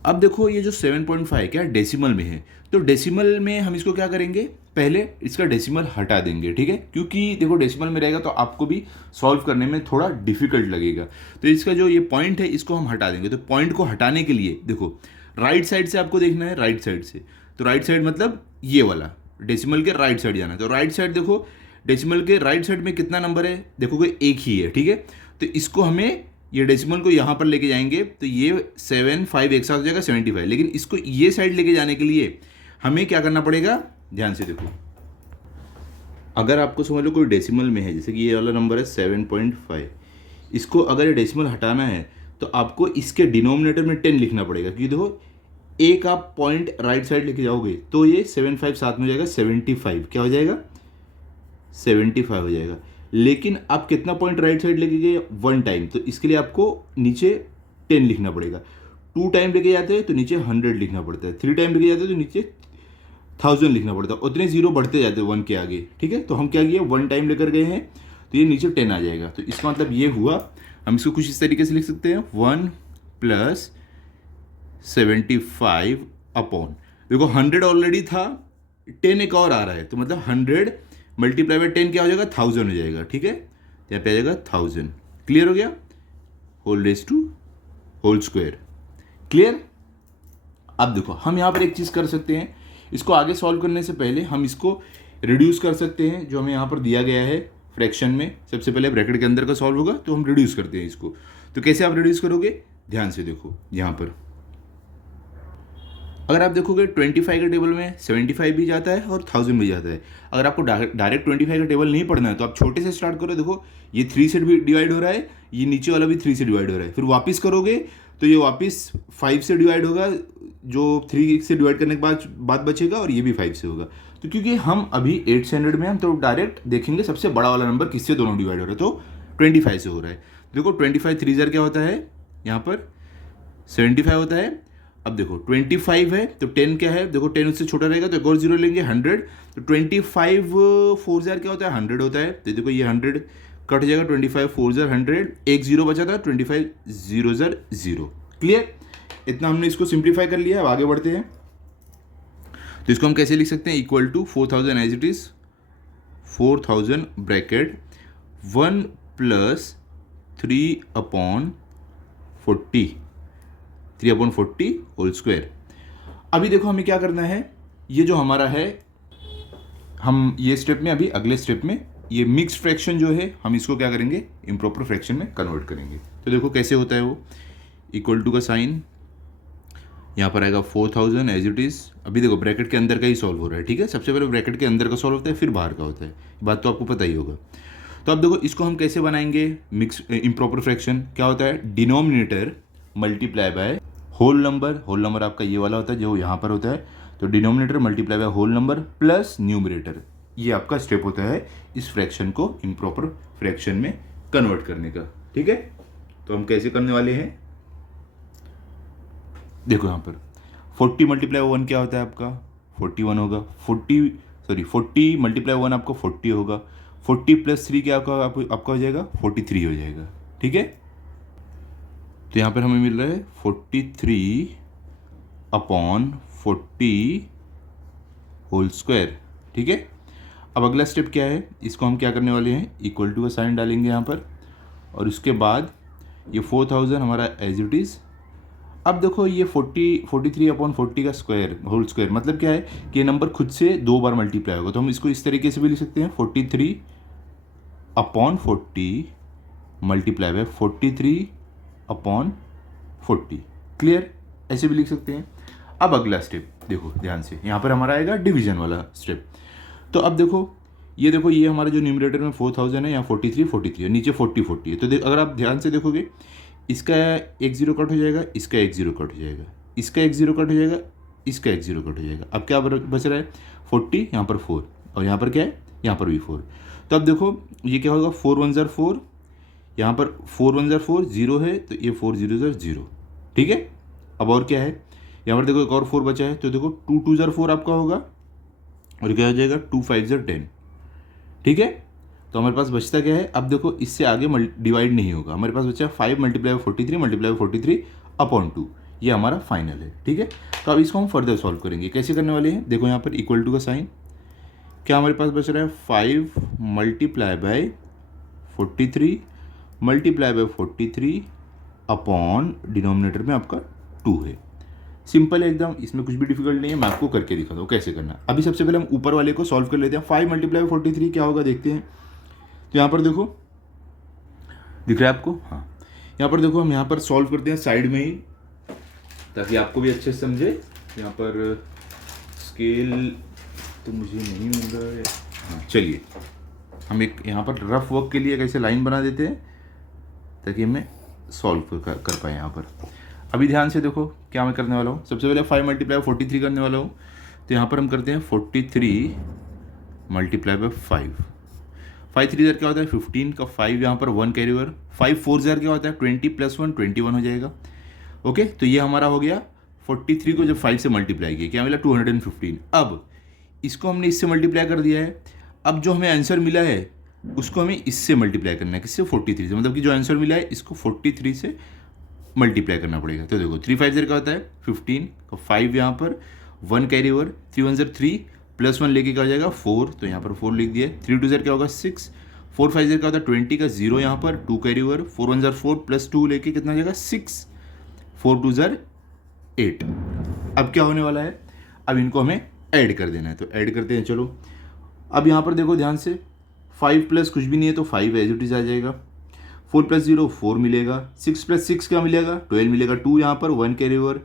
अब देखो ये जो 7.5 क्या डेसिमल में है, तो डेसिमल में हम इसको क्या करेंगे, पहले इसका डेसिमल हटा देंगे। ठीक है, क्योंकि देखो डेसिमल में रहेगा तो आपको भी सॉल्व करने में थोड़ा डिफिकल्ट लगेगा, तो इसका जो ये पॉइंट है इसको हम हटा देंगे। तो पॉइंट को हटाने के लिए देखो राइट साइड से आपको देखना है, राइट साइड से, तो राइट साइड मतलब ये वाला, डेसिमल के राइट साइड जाना है। तो राइट साइड देखो, डेसिमल के राइट साइड में कितना नंबर है, देखोगे एक ही है। ठीक है, तो इसको हमें ये डेसिमल को यहाँ पर लेके जाएंगे, तो ये 7 5 एक साथ हो जाएगा 75, लेकिन इसको ये साइड लेके जाने के लिए हमें क्या करना पड़ेगा, ध्यान से देखो। अगर आपको समझ लो कोई डेसिमल में है, जैसे कि ये वाला नंबर है 7.5, इसको अगर ये डेसिमल हटाना है तो आपको इसके डिनोमिनेटर में 10 लिखना पड़ेगा, क्योंकि देखो एक आप पॉइंट राइट साइड लेके जाओगे तो ये 75 साथ में हो जाएगा 75, क्या हो जाएगा 75 हो जाएगा। लेकिन आप कितना पॉइंट राइट साइड लेके गए, 1 टाइम, तो इसके लिए आपको नीचे 10 लिखना पड़ेगा। 2 टाइम लेके जाते हैं तो नीचे 100 लिखना पड़ता है, 3 टाइम लेके जाते हैं तो नीचे 1000 लिखना पड़ता है, उतने जीरो बढ़ते जाते हैं 1 के आगे। ठीक है, तो हम क्या किए, 1 टाइम लेकर गए हैं तो ये नीचे 10 आ जाएगा। तो इसका मतलब ये हुआ, हम इसको कुछ इस तरीके से लिख सकते हैं, 1 प्लस 75 अपॉन, देखो 100 ऑलरेडी था, 10 एक और आ रहा है, तो मतलब 100 मल्टीप्लाई बाय 10 क्या हो जाएगा, 1000 हो जाएगा। ठीक है, यहाँ पे आ जाएगा 1000, क्लियर हो गया, whole raise to whole square, clear. अब देखो हम यहाँ पर एक चीज़ कर सकते हैं, इसको आगे सॉल्व करने से पहले हम इसको रिड्यूस कर सकते हैं, जो हमें यहाँ पर दिया गया है फ्रैक्शन में। सबसे पहले ब्रैकेट के अंदर का सॉल्व होगा तो हम रिड्यूस करते हैं इसको। तो कैसे आप रिड्यूस करोगे, ध्यान से देखो, यहाँ पर अगर आप देखोगे 25 के टेबल में 75 भी जाता है और 1000 भी जाता है। अगर आपको डायरेक्ट 25 का टेबल नहीं पढ़ना है तो आप छोटे से स्टार्ट करो, देखो ये 3 से भी डिवाइड हो रहा है, ये नीचे वाला भी 3 से डिवाइड हो रहा है, फिर वापस करोगे तो ये वापस 5 से डिवाइड होगा, जो 3 से डिवाइड करने के बाद बचेगा, और ये भी 5 से होगा। तो क्योंकि हम अभी 8 स्टैंडर्ड में हम तो डायरेक्ट देखेंगे सबसे बड़ा वाला नंबर किससे दोनों डिवाइड हो रहा है, तो 25 से हो रहा है। देखो 25 3 क्या होता है, यहाँ पर 75 होता है। अब देखो 25 है तो 10 क्या है, देखो 10 उससे छोटा रहेगा तो एक और जीरो लेंगे 100, तो 25 4 क्या होता है, 100 होता है। तो देखो ये 100 कट जाएगा, 25 4 100, एक जीरो बचा था, 25 0 0, क्लियर। इतना हमने इसको सिंप्लीफाई कर लिया। अब आगे बढ़ते हैं, तो इसको हम कैसे लिख सकते हैं, equal to 4000 as it is, 4000 bracket 1 plus 3/40 3/40 whole square. अभी देखो हमें क्या करना है, ये जो हमारा है, हम ये स्टेप में, अभी अगले स्टेप में ये मिक्स फ्रैक्शन जो है हम इसको क्या करेंगे, इम्प्रॉपर फ्रैक्शन में कन्वर्ट करेंगे। तो देखो कैसे होता है वो, इक्वल टू का साइन, यहाँ पर आएगा 4000 एज इट इज़। अभी देखो ब्रैकेट के अंदर का ही सॉल्व हो रहा है, ठीक है। सबसे पहले ब्रैकेट के अंदर का सॉल्व होता है, फिर बाहर का होता है, बात तो आपको पता ही होगा। तो अब देखो इसको हम कैसे बनाएंगे, मिक्स इम्प्रॉपर फ्रैक्शन क्या होता है, denominator multiply by whole number, whole number आपका ये वाला होता है जो यहाँ पर होता है, तो denominator multiply by whole number plus numerator, ये आपका स्टेप होता है इस फ्रैक्शन को इम्प्रॉपर फ्रैक्शन में कन्वर्ट करने का, ठीक है। तो हम कैसे करने वाले हैं, देखो यहाँ पर 40 मल्टीप्लाई 1 क्या होता है आपका 41 होगा, 40 मल्टीप्लाई 1 आपका 40 होगा, 40 प्लस 3 क्या आपका हो जाएगा 43 हो जाएगा, ठीक है। तो यहाँ पर हमें मिल रहा है 43/40 होल स्क्वायर। ठीक है, अब अगला स्टेप क्या है, इसको हम क्या करने वाले हैं, इक्वल टू का साइन डालेंगे यहाँ पर, और उसके बाद ये 4000 हमारा एज इट इज़। अब देखो ये 43/40 का स्क्वायर होल स्क्वायर मतलब क्या है कि ये नंबर खुद से 2 बार मल्टीप्लाई होगा, तो हम इसको इस तरीके से भी लिख सकते हैं 43/40 मल्टीप्लाई बाय 43/40। क्लियर, ऐसे भी लिख सकते हैं। अब अगला स्टेप देखो ध्यान से, यहाँ पर हमारा आएगा डिवीजन वाला स्टेप। तो अब देखो ये हमारा जो न्यूमरेटर में 4000 है, यहाँ 43 है, नीचे 40 है। तो अगर आप ध्यान से देखोगे, इसका एक जीरो कट हो जाएगा, इसका एक जीरो कट हो जाएगा, इसका एक जीरो कट हो जाएगा, इसका एक जीरो कट हो जाएगा। अब क्या बच रहा है 40, यहाँ पर 4, और यहाँ पर क्या है, यहाँ पर भी 4। तो अब देखो ये क्या होगा, 4 1 ज़र 4, यहाँ पर 4 1 ज़र 4, 0 है तो ये 4 0 ज़र 0। ठीक है, अब और क्या है, यहाँ पर देखो एक और 4 बचा है, तो देखो 2 2 ज़र 4 आपका होगा, और क्या हो जाएगा 2 5 ज़र 10। ठीक है, तो हमारे पास बचता क्या है, अब देखो इससे आगे डिवाइड नहीं होगा, हमारे पास बचा 5 मल्टीप्लाई 43 मल्टीप्लाई 43/2। ये हमारा फाइनल है। ठीक है, तो अब इसको हम फर्दर सॉल्व करेंगे। कैसे करने वाले हैं, देखो यहाँ पर इक्वल टू का साइन, क्या हमारे पास बच रहा है 5 multiply by 43 multiply by 43 upon denominator में आपका 2 है। सिंपल है एकदम, इसमें कुछ भी डिफिकल्ट नहीं है, मैं आपको करके दिखाता हूँ कैसे करना। अभी सबसे पहले हम ऊपर वाले को सॉल्व कर लेते हैं। 5 मल्टीप्लाई 43 क्या होगा देखते हैं। तो यहाँ पर देखो दिख रहा है आपको, हाँ यहाँ पर देखो हम यहाँ पर सॉल्व करते हैं साइड में ही, ताकि आपको भी अच्छे से समझे। यहाँ पर स्केल तो मुझे नहीं मिल रहा है, हाँ चलिए हम एक यहाँ पर रफ वर्क के लिए एक ऐसे लाइन बना देते हैं ताकि हमें सॉल्व कर पाए यहाँ पर। अभी ध्यान से देखो क्या मैं करने वाला हूँ। सबसे पहले 5 मल्टीप्लाई 43 करने वाला हूँ, तो यहाँ पर हम करते हैं 43 मल्टीप्लाई बाय 5। 5 3 ज़र क्या होता है 15 का 5, यहाँ पर 1 कैरी ओवर। 5 4 ज़र क्या होता है 20 + 1 21 हो जाएगा। ओके, तो ये हमारा हो गया 43 को जब 5 से मल्टीप्लाई किया क्या मिला 215। अब इसको हमने इससे मल्टीप्लाई कर दिया है, अब जो हमें आंसर मिला है उसको हमें इससे मल्टीप्लाई करना है, किससे 43 से, मतलब कि जो आंसर मिला है इसको 43 से मल्टीप्लाई करना पड़ेगा। तो देखो 3 5 ज़र क्या होता है 15 का 5, यहाँ पर 1 कैरी ओवर, 3 1 ज़र 3 + 1 लेके क्या हो जाएगा 4, तो यहाँ पर 4 लिख दिया। 3 2 ज़र क्या होगा 6, 4 5 ज़र क्या होता है 20 का 0, यहाँ पर 2 कैरी ओवर, 4 1 ज़र 4 + 2 लेके कितना हो जाएगा 6, 4 2 ज़र 8। अब क्या होने वाला है, अब इनको हमें ऐड कर देना है, तो ऐड करते हैं चलो। अब यहाँ पर देखो ध्यान से, 5 प्लस कुछ भी नहीं है तो 5 एज इट इज आ जाएगा, 4 + 0 4 मिलेगा, 6 + 6 क्या मिलेगा 12 मिलेगा, 2 यहाँ पर 1 कैरी ओवर,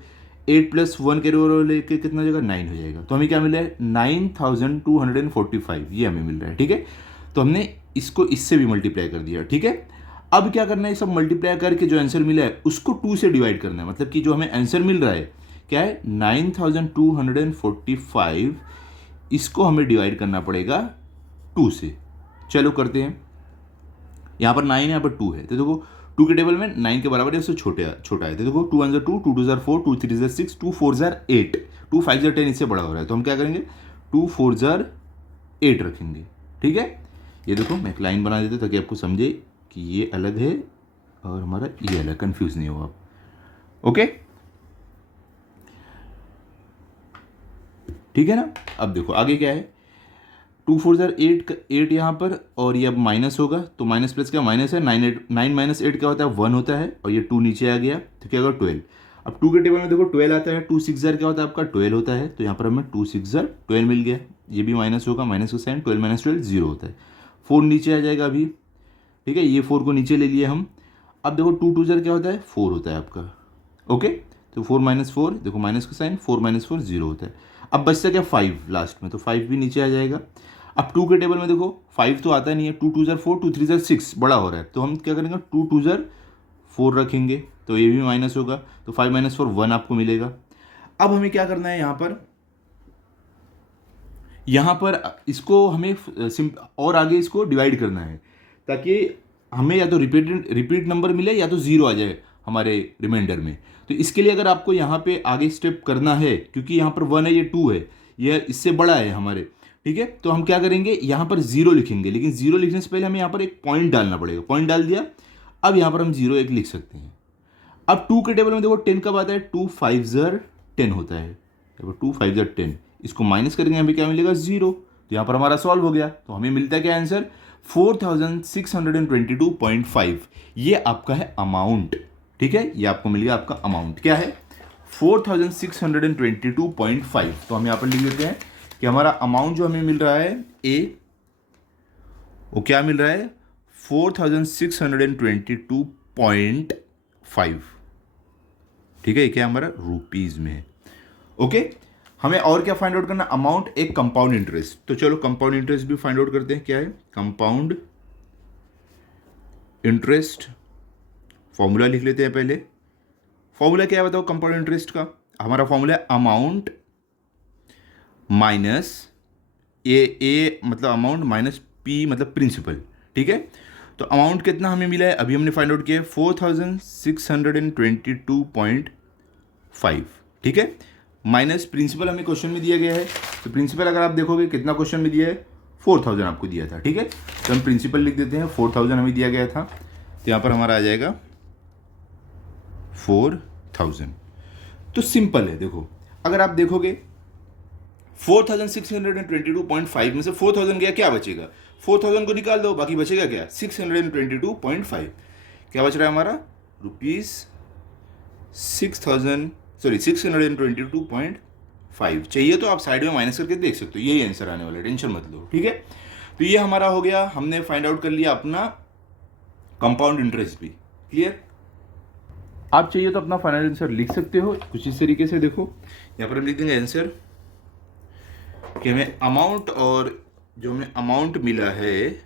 8 + 1 कैरी ओवर लेके कितना हो जाएगा 9 हो जाएगा। तो हमें क्या मिला है 9245, ये हमें मिल रहा है। ठीक है, तो हमने इसको इससे भी मल्टीप्लाई कर दिया। ठीक है, अब क्या करना है, सब मल्टीप्लाई करके जो आंसर मिला है उसको 2 से डिवाइड करना है, मतलब कि जो हमें आंसर मिल रहा है क्या है 9245, इसको हमें डिवाइड करना पड़ेगा 2 से। चलो करते हैं, यहाँ पर 9 है, यहाँ पर 2 है, तो देखो 2 के टेबल में 9 के बराबर है, उससे छोटा है। तो देखो 2 1 ज़र 2, 2 2 ज़र 4, 2 3 ज़र 6, 2 4 ज़र 8, 2 5 ज़र 10, इससे बड़ा हो रहा है, तो हम क्या करेंगे 2 4 ज़र 8 रखेंगे। ठीक है, ये देखो मैं एक लाइन बना देता हूँ ताकि आपको समझे कि ये अलग है और हमारा ये अलग, कंफ्यूज नहीं हो आप। ओके, ठीक है ना। अब देखो आगे क्या है, 2 4 ज़र 8 यहाँ पर, और ये अब माइनस होगा, तो माइनस प्लस क्या माइनस है, 9 - 8 क्या होता है 1 होता है, और ये 2 नीचे आ गया तो क्या होगा 12। अब 2 के टेबल में देखो 12 आता है, 2 6 ज़र क्या होता है आपका 12 होता है, तो यहाँ पर हमें 2 6 ज़र 12 मिल गया। ये भी माइनस होगा, माइनस का साइन, 12 - 12 0 होता है, 4 नीचे आ जाएगा अभी। ठीक है, ये 4 को नीचे ले लिए हम। अब देखो 2 2 ज़र क्या होता है 4 होता है आपका। ओके, तो 4 - 4 देखो माइनस का साइन, 4 - 4 0 होता है। अब बचता क्या 5 लास्ट में, तो 5 भी नीचे आ जाएगा। अब 2 के टेबल में देखो 5 तो आता नहीं है, 2 2 ज़र 4, 2 3 ज़र 6 बड़ा हो रहा है, तो हम क्या करेंगे 2 2 ज़र 4 रखेंगे, तो ये भी माइनस होगा, तो 5 - 4 1 आपको मिलेगा। अब हमें क्या करना है, यहाँ पर इसको हमें और आगे इसको डिवाइड करना है, ताकि हमें या तो रिपीट नंबर मिले या तो 0 आ जाए हमारे रिमाइंडर में। तो इसके लिए अगर आपको यहाँ पे आगे स्टेप करना है, क्योंकि यहाँ पर 1 है, ये 2 है, ये इससे बड़ा है हमारे। ठीक है, तो हम क्या करेंगे यहाँ पर 0 लिखेंगे, लेकिन 0 लिखने से पहले हमें यहाँ पर एक पॉइंट डालना पड़ेगा। पॉइंट डाल दिया, अब यहाँ पर हम 0 1 लिख सकते हैं। अब 2 के टेबल में देखो 10 कब आता है, 2 5 ज़र 10 होता है, 2 5 ज़र 10, इसको माइनस करेंगे, हमें क्या मिलेगा 0। तो यहाँ पर हमारा सॉल्व हो गया। तो हमें मिलता है क्या आंसर 4622.5। ये आपका है अमाउंट, ठीक है, ये आपको मिल गया आपका अमाउंट क्या है 4622.5। तो हम यहाँ पर लिख देते हैं कि हमारा अमाउंट जो हमें मिल रहा है ए, वो क्या मिल रहा है 4622.5, ठीक है, क्या हमारा रुपीज में है। ओके, हमें और क्या फाइंड आउट करना, अमाउंट, एक कंपाउंड इंटरेस्ट। तो चलो कंपाउंड इंटरेस्ट भी फाइंड आउट करते हैं। क्या है कंपाउंड इंटरेस्ट, फॉर्मूला लिख लेते हैं पहले। फॉर्मूला क्या है बताओ कंपाउंड इंटरेस्ट का, हमारा फॉर्मूला है अमाउंट माइनस ए मतलब अमाउंट माइनस पी मतलब प्रिंसिपल, ठीक है। तो अमाउंट कितना हमें मिला है, अभी हमने फाइंड आउट किया है 4622.5, ठीक है, माइनस प्रिंसिपल हमें क्वेश्चन में दिया गया है। तो प्रिंसिपल अगर आप देखोगे कितना क्वेश्चन में दिया है 4000 आपको दिया था, ठीक है। तो हम प्रिंसिपल लिख देते हैं, 4000 हमें दिया गया था, तो यहाँ पर हमारा आ जाएगा 4000। तो सिंपल है, देखो अगर आप देखोगे 4622.5 में से 4000 गया, क्या बचेगा, 4000 को निकाल दो, बाकी बचेगा क्या 622.5। क्या बच रहा है हमारा रुपीज 622.5 चाहिए। तो आप साइड में माइनस करके देख सकते हो, यही आंसर आने वाला है, टेंशन मत लो, ठीक है। तो ये हमारा हो गया, हमने फाइंड आउट कर लिया अपना कंपाउंड इंटरेस्ट भी, क्लियर। आप चाहिए तो अपना फाइनल आंसर लिख सकते हो कुछ इस तरीके से। देखो यहाँ पर हम लिख देंगे आंसर कि हमें अमाउंट, और जो हमें अमाउंट मिला है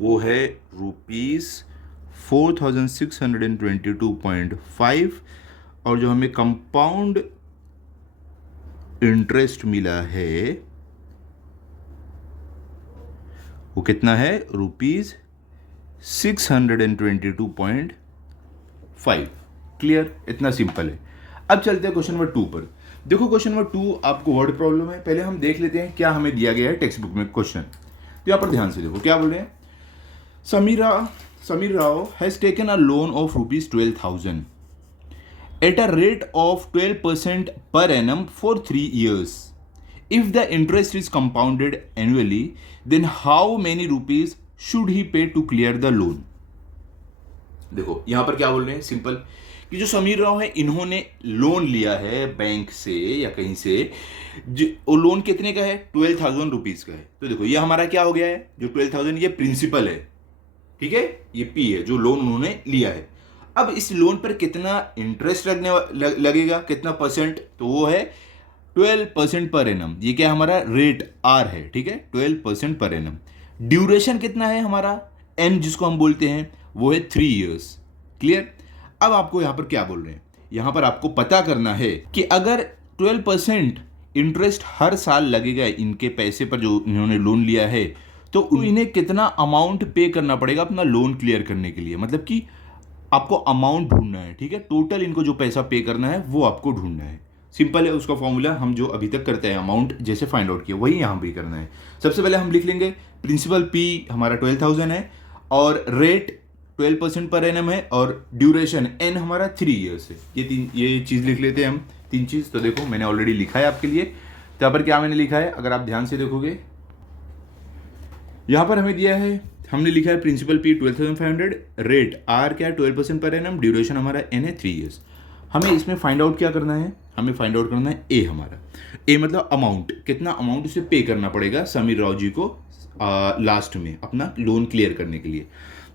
वो है रुपीज 4622.5, और जो हमें कंपाउंड इंटरेस्ट मिला है वो कितना है रुपीज 622.5। क्लियर, इतना सिंपल है। अब चलते हैं क्वेश्चन नंबर 2 पर। देखो क्वेश्चन नंबर 2 आपको वर्ड प्रॉब्लम है, पहले हम देख लेते हैं क्या हमें दिया गया है टेक्स्ट बुक में क्वेश्चन। तो यहाँ पर ध्यान से देखो क्या बोल रहे हैं, Sameer Rao has taken a loan of rupees 12,000 at a rate of 12% per annum for 3 years. If the interest is compounded annually, then how many rupees should he pay to clear the loan? देखो यहां पर क्या बोल रहे हैं, simple कि जो समीर राव है इन्होंने लोन लिया है बैंक से या कहीं से, वो लोन कितने का है 12,000 रुपीज का है। तो देखो ये हमारा क्या हो गया है, जो 12,000 ये प्रिंसिपल है, ठीक है, ये पी है जो लोन उन्होंने लिया है। अब इस लोन पर कितना इंटरेस्ट लगेगा, कितना परसेंट, तो वो है 12% पर एनम। ये क्या हमारा रेट आर है, ठीक है, 12% पर एनम। ड्यूरेशन कितना है हमारा एन, जिसको हम बोलते हैं, वो है 3 इयर्स। क्लियर। अब आपको यहां पर क्या बोल रहे हैं, यहां पर आपको पता करना है कि अगर 12% इंटरेस्ट हर साल लगेगा इनके पैसे पर जो इन्होंने लोन लिया है, तो इन्हें कितना अमाउंट पे करना पड़ेगा अपना लोन क्लियर करने के लिए। मतलब कि आपको अमाउंट ढूंढना है, ठीक है, टोटल इनको जो पैसा पे करना है वो आपको ढूंढना है। सिंपल है, उसका फॉर्मूला हम जो अभी तक करते हैं अमाउंट जैसे फाइंड आउट किया वही यहाँ भी करना है। सबसे पहले हम लिख लेंगे प्रिंसिपल पी हमारा 12,000 है, और रेट 12% पर एनम है, और ड्यूरेशन एन हमारा 3 ईयर्स है। ये चीज़ लिख लेते हैं हम, 3 चीज़। तो देखो मैंने ऑलरेडी लिखा है आपके लिए। तो यहाँ पर क्या मैंने लिखा है, अगर आप ध्यान से देखोगे यहाँ पर हमें दिया है, हमने लिखा है प्रिंसिपल पी 12,500, रेट आर क्या 12% पर एनम, ड्यूरेशन हमारा एन है 3 ईयर्स। हमें इसमें फाइंड आउट क्या करना है, हमें फाइंड आउट करना है ए हमारा। ए मतलब अमाउंट, कितना अमाउंट उसे पे करना पड़ेगा समीर राव जी को लास्ट में अपना लोन क्लियर करने के लिए।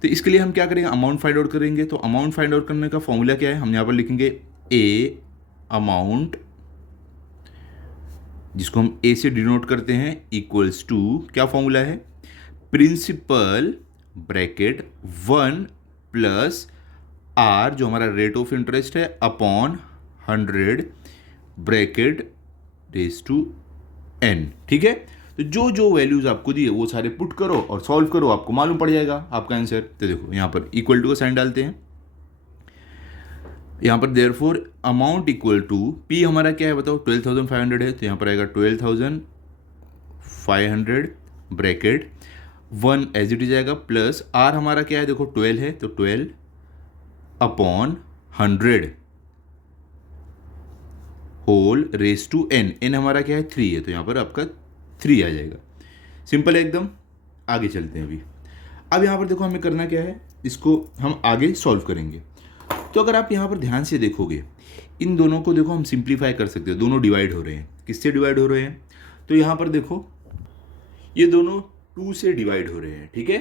तो इसके लिए हम क्या करेंगे, अमाउंट फाइंड आउट करेंगे। तो अमाउंट फाइंड आउट करने का फॉर्मूला क्या है, हम यहाँ पर लिखेंगे ए अमाउंट, जिसको हम ए से डिनोट करते हैं, इक्वल्स टू क्या फॉर्मूला है, प्रिंसिपल ब्रैकेट 1 प्लस आर जो हमारा रेट ऑफ इंटरेस्ट है upon 100 bracket raise to n. ठीक है, तो जो जो वैल्यूज आपको दिए वो सारे पुट करो और सॉल्व करो, आपको मालूम पड़ जाएगा आपका आंसर। तो देखो यहाँ पर इक्वल टू का साइन डालते हैं, यहाँ पर therefore amount equal to p हमारा क्या है बताओ 12,500 है, तो यहाँ पर आएगा 12,500 ब्रैकेट 1 एज इट इज आएगा प्लस आर हमारा क्या है देखो 12 है, तो 12 upon 100 whole raise to n, n हमारा क्या है 3 है, तो यहाँ पर आपका 3 आ जाएगा। सिंपल है एकदम। आगे चलते हैं अभी। अब यहाँ पर देखो हमें करना क्या है, इसको हम आगे सॉल्व करेंगे। तो अगर आप यहाँ पर ध्यान से देखोगे, इन दोनों को देखो हम सिंप्लीफाई कर सकते हो, दोनों डिवाइड हो रहे हैं। किससे डिवाइड हो रहे हैं? तो यहाँ पर देखो ये दोनों 2 से डिवाइड हो रहे हैं, ठीक है।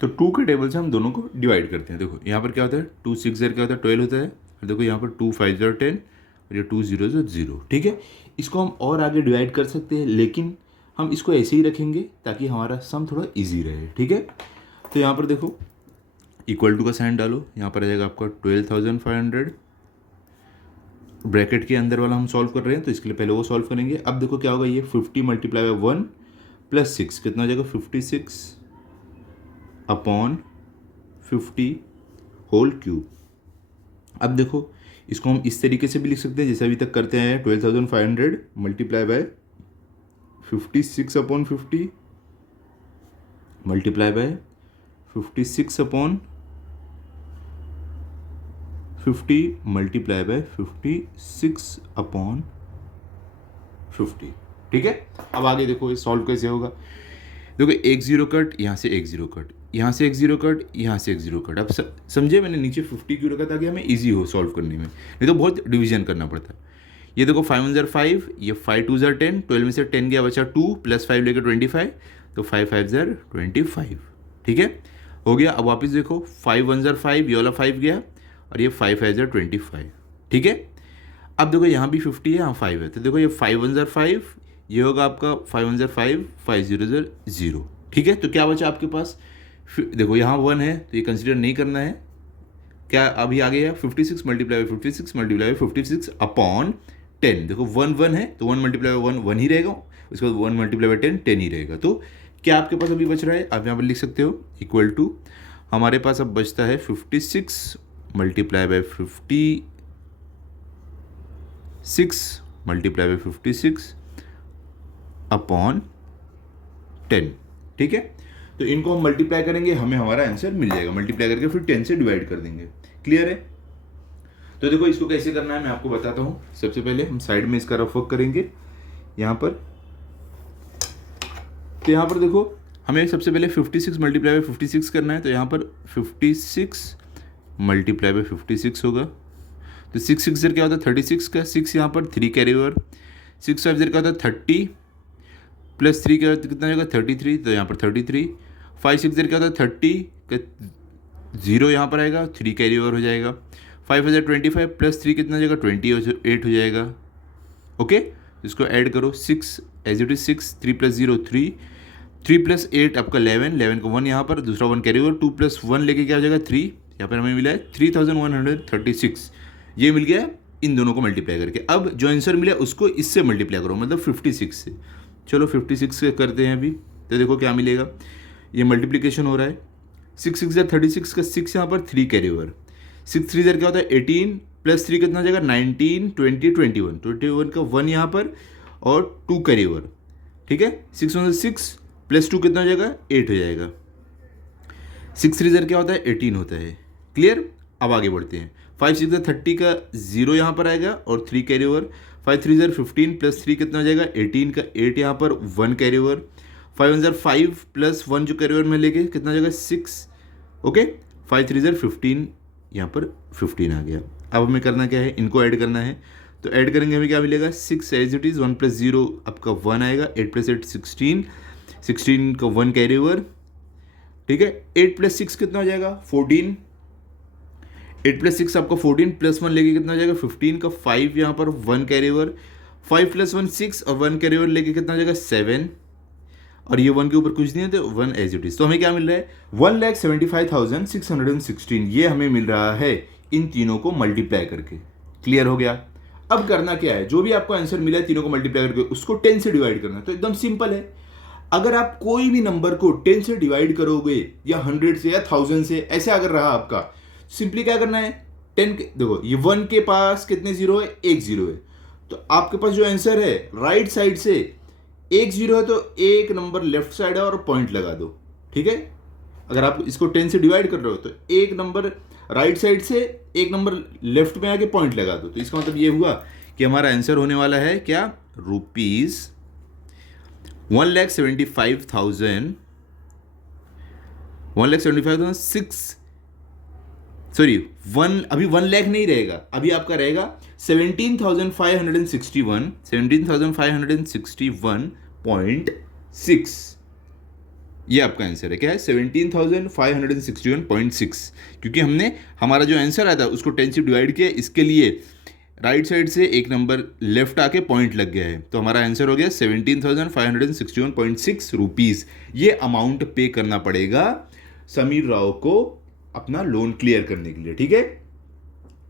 तो 2 के टेबल से हम दोनों को डिवाइड करते हैं। देखो यहाँ पर क्या होता है, 2 6 ज़र क्या होता है 12 होता है, और देखो यहाँ पर 2 5 ज़र 10 और ये 2 0 ज़र 0, ठीक है। इसको हम और आगे डिवाइड कर सकते हैं, लेकिन हम इसको ऐसे ही रखेंगे ताकि हमारा सम थोड़ा ईजी रहे, ठीक है। तो यहाँ पर देखो इक्वल टू का साइन डालो, यहाँ पर आ जाएगा आपका 12,500। ब्रैकेट के अंदर वाला हम सॉल्व कर रहे हैं, तो इसके लिए पहले वो सॉल्व करेंगे। अब देखो क्या होगा, ये 50 मल्टीप्लाई बाय 1 प्लस 6 कितना हो जाएगा 56 अपॉन 50 होल क्यूब। अब देखो इसको हम इस तरीके से भी लिख सकते हैं जैसे अभी तक करते हैं, 12,500 multiply by 56 upon 50 multiply by 56 upon 50 multiply by 56 upon 50, ठीक है। अब आगे देखो ये सॉल्व कैसे होगा। देखो एक जीरो कट, यहाँ से एक जीरो कट, यहाँ से एक जीरो कट, यहाँ से एक जीरो कट। अब समझे मैंने नीचे 50 क्यों रखा, ताकि हमें इजी हो सॉल्व करने में, नहीं तो बहुत डिवीजन करना पड़ता है। ये देखो 5 1 ज़र 5, ये 5 2 ज़र 10, 12 में से 10 गया बचा 2 प्लस 5 लेकर 25, तो 5 5 ज़र 25, ठीक है हो गया। अब वापस देखो 5 1 ज़र 5, ये वाला 5 गया और ये 5 5 ज़र 25, ठीक है। अब देखो यहाँ भी 50 है, यहाँ 5 है, तो देखो ये 5 1 ज़र 5, ये होगा आपका 5 1 ज़र 5, 5 0 ज़र 0, ठीक है। तो क्या बचा आपके पास, देखो यहाँ 1 है तो ये कंसिडर नहीं करना है। क्या अभी आ गया 56 multiply by 56 multiply by 56 upon 10। देखो 1 1 है तो 1 मल्टीप्लाई बाय 1 1 ही रहेगा, उसके बाद 1 मल्टीप्लाई बाय 10 10 ही रहेगा। तो क्या आपके पास अभी बच रहा है, आप यहाँ पर लिख सकते हो इक्वल टू, हमारे पास अब बचता है 56 multiply by 56 multiply by 56 upon 10, ठीक है। तो इनको हम मल्टीप्लाई करेंगे, हमें हमारा आंसर मिल जाएगा। मल्टीप्लाई करके फिर 10 से डिवाइड कर देंगे। क्लियर है? तो देखो इसको कैसे करना है मैं आपको बताता हूँ। सबसे पहले हम साइड में इसका रफ वर्क करेंगे यहाँ पर। तो यहाँ पर देखो हमें सबसे पहले 56 मल्टीप्लाई बाय 56 करना है, तो यहाँ पर 56 मल्टीप्लाई बाय 56 होगा। तो 6 6 ज़र क्या होता है 36 का 6, यहाँ पर 3 कैरी ओवर, 6 5 ज़र क्या होता है 30 प्लस 3 क्या कितना होगा 33, तो यहाँ पर 33। 5 6 ज़र क्या होता है 30 का 0 यहाँ पर आएगा, 3 कैरी ओवर हो जाएगा। 5 5 25 प्लस 3 कितना हो जाएगा 28 हो जाएगा। ओके, इसको ऐड करो 6 एज इट इज 6, 3 प्लस 0 3, 3 प्लस 8 आपका 11, 11 का 1 यहाँ पर, दूसरा 1 कैरी ओवर, 2 प्लस 1 लेके क्या हो जाएगा 3, यहाँ पर हमें मिला है 3136। ये मिल गया इन दोनों को मल्टीप्लाई करके। अब जो आंसर मिला उसको इससे मल्टीप्लाई करो, मतलब 56 से। चलो 56 से करते हैं अभी, तो देखो क्या मिलेगा। ये मल्टीप्लिकेशन हो रहा है, 6 6 ज़र 36 का 6 यहाँ पर 3 कैरी ओवर, 6 3 ज़र क्या होता है 18 प्लस 3 कितना हो जाएगा 19 20 21 का 1 यहाँ पर और 2 कैरी ओवर, ठीक है। 6 1 6 प्लस 2 कितना हो जाएगा 8 हो जाएगा। 6 3 ज़र क्या होता है 18 होता है। क्लियर? अब आगे बढ़ते हैं। 5 6 ज़र 30 का 0 यहाँ पर आएगा और 3 कैरी ओवर। 5 3 ज़र 15 प्लस 3 कितना हो जाएगा 18 का 8 यहाँ पर 1 कैरी ओवर। 5 1 ज़र 5 प्लस 1 जो कैरी ओवर में लेके कितना हो जाएगा 6। ओके, 5 3 ज़र 15, यहाँ पर 15 आ गया। अब हमें करना क्या है, इनको ऐड करना है। तो ऐड करेंगे हमें क्या मिलेगा 6 एज इट इज़, 1 प्लस 0 आपका 1 आएगा, 8 प्लस 8 16, 16 का 1 कैरी ओवर, ठीक है। 8 प्लस 6 कितना हो जाएगा 14, 8 प्लस 6 आपका 14 प्लस 1 लेके कितना हो जाएगा 15 का 5 यहाँ पर 1 कैरी ओवर, 5 प्लस 1 6 और 1 कैरी ओवर लेके कितना हो जाएगा 7, और ये 1 के ऊपर कुछ नहीं है तो 1 एज इट इज। तो हमें क्या मिल रहा है 1,75,616, ये हमें मिल रहा है इन तीनों को मल्टीप्लाई करके। क्लियर हो गया? अब करना क्या है, जो भी आपको आंसर मिला है तीनों को मल्टीप्लाई करके उसको 10 से डिवाइड करना है। तो एकदम सिंपल है, अगर आप कोई भी नंबर को 10 से डिवाइड करोगे या 100 से या 1000 से, ऐसे अगर रहा आपका, सिंपली क्या करना है 10 देखो ये 1 के पास कितने जीरो है, एक जीरो है, तो आपके पास जो आंसर है राइट साइड से एक जीरो है तो एक नंबर लेफ्ट साइड है और पॉइंट लगा दो, ठीक है। अगर आप इसको 10 से डिवाइड कर रहे हो तो एक नंबर राइट साइड से एक नंबर लेफ्ट में आके पॉइंट लगा दो। तो इसका मतलब ये हुआ कि हमारा आंसर होने वाला है क्या, रुपीज 1,75,000 सॉरी अभी 1 लाख नहीं रहेगा, अभी आपका रहेगा 17,561.6। ये आपका आंसर है, क्या है 17,561.6, क्योंकि हमने हमारा जो आंसर आया था उसको 10 से डिवाइड किया, इसके लिए राइट साइड से एक नंबर लेफ्ट आके पॉइंट लग गया है, तो हमारा आंसर हो गया 17,561.6 रुपीज़। ये अमाउंट पे करना पड़ेगा समीर राव को अपना लोन क्लियर करने के लिए, ठीक है।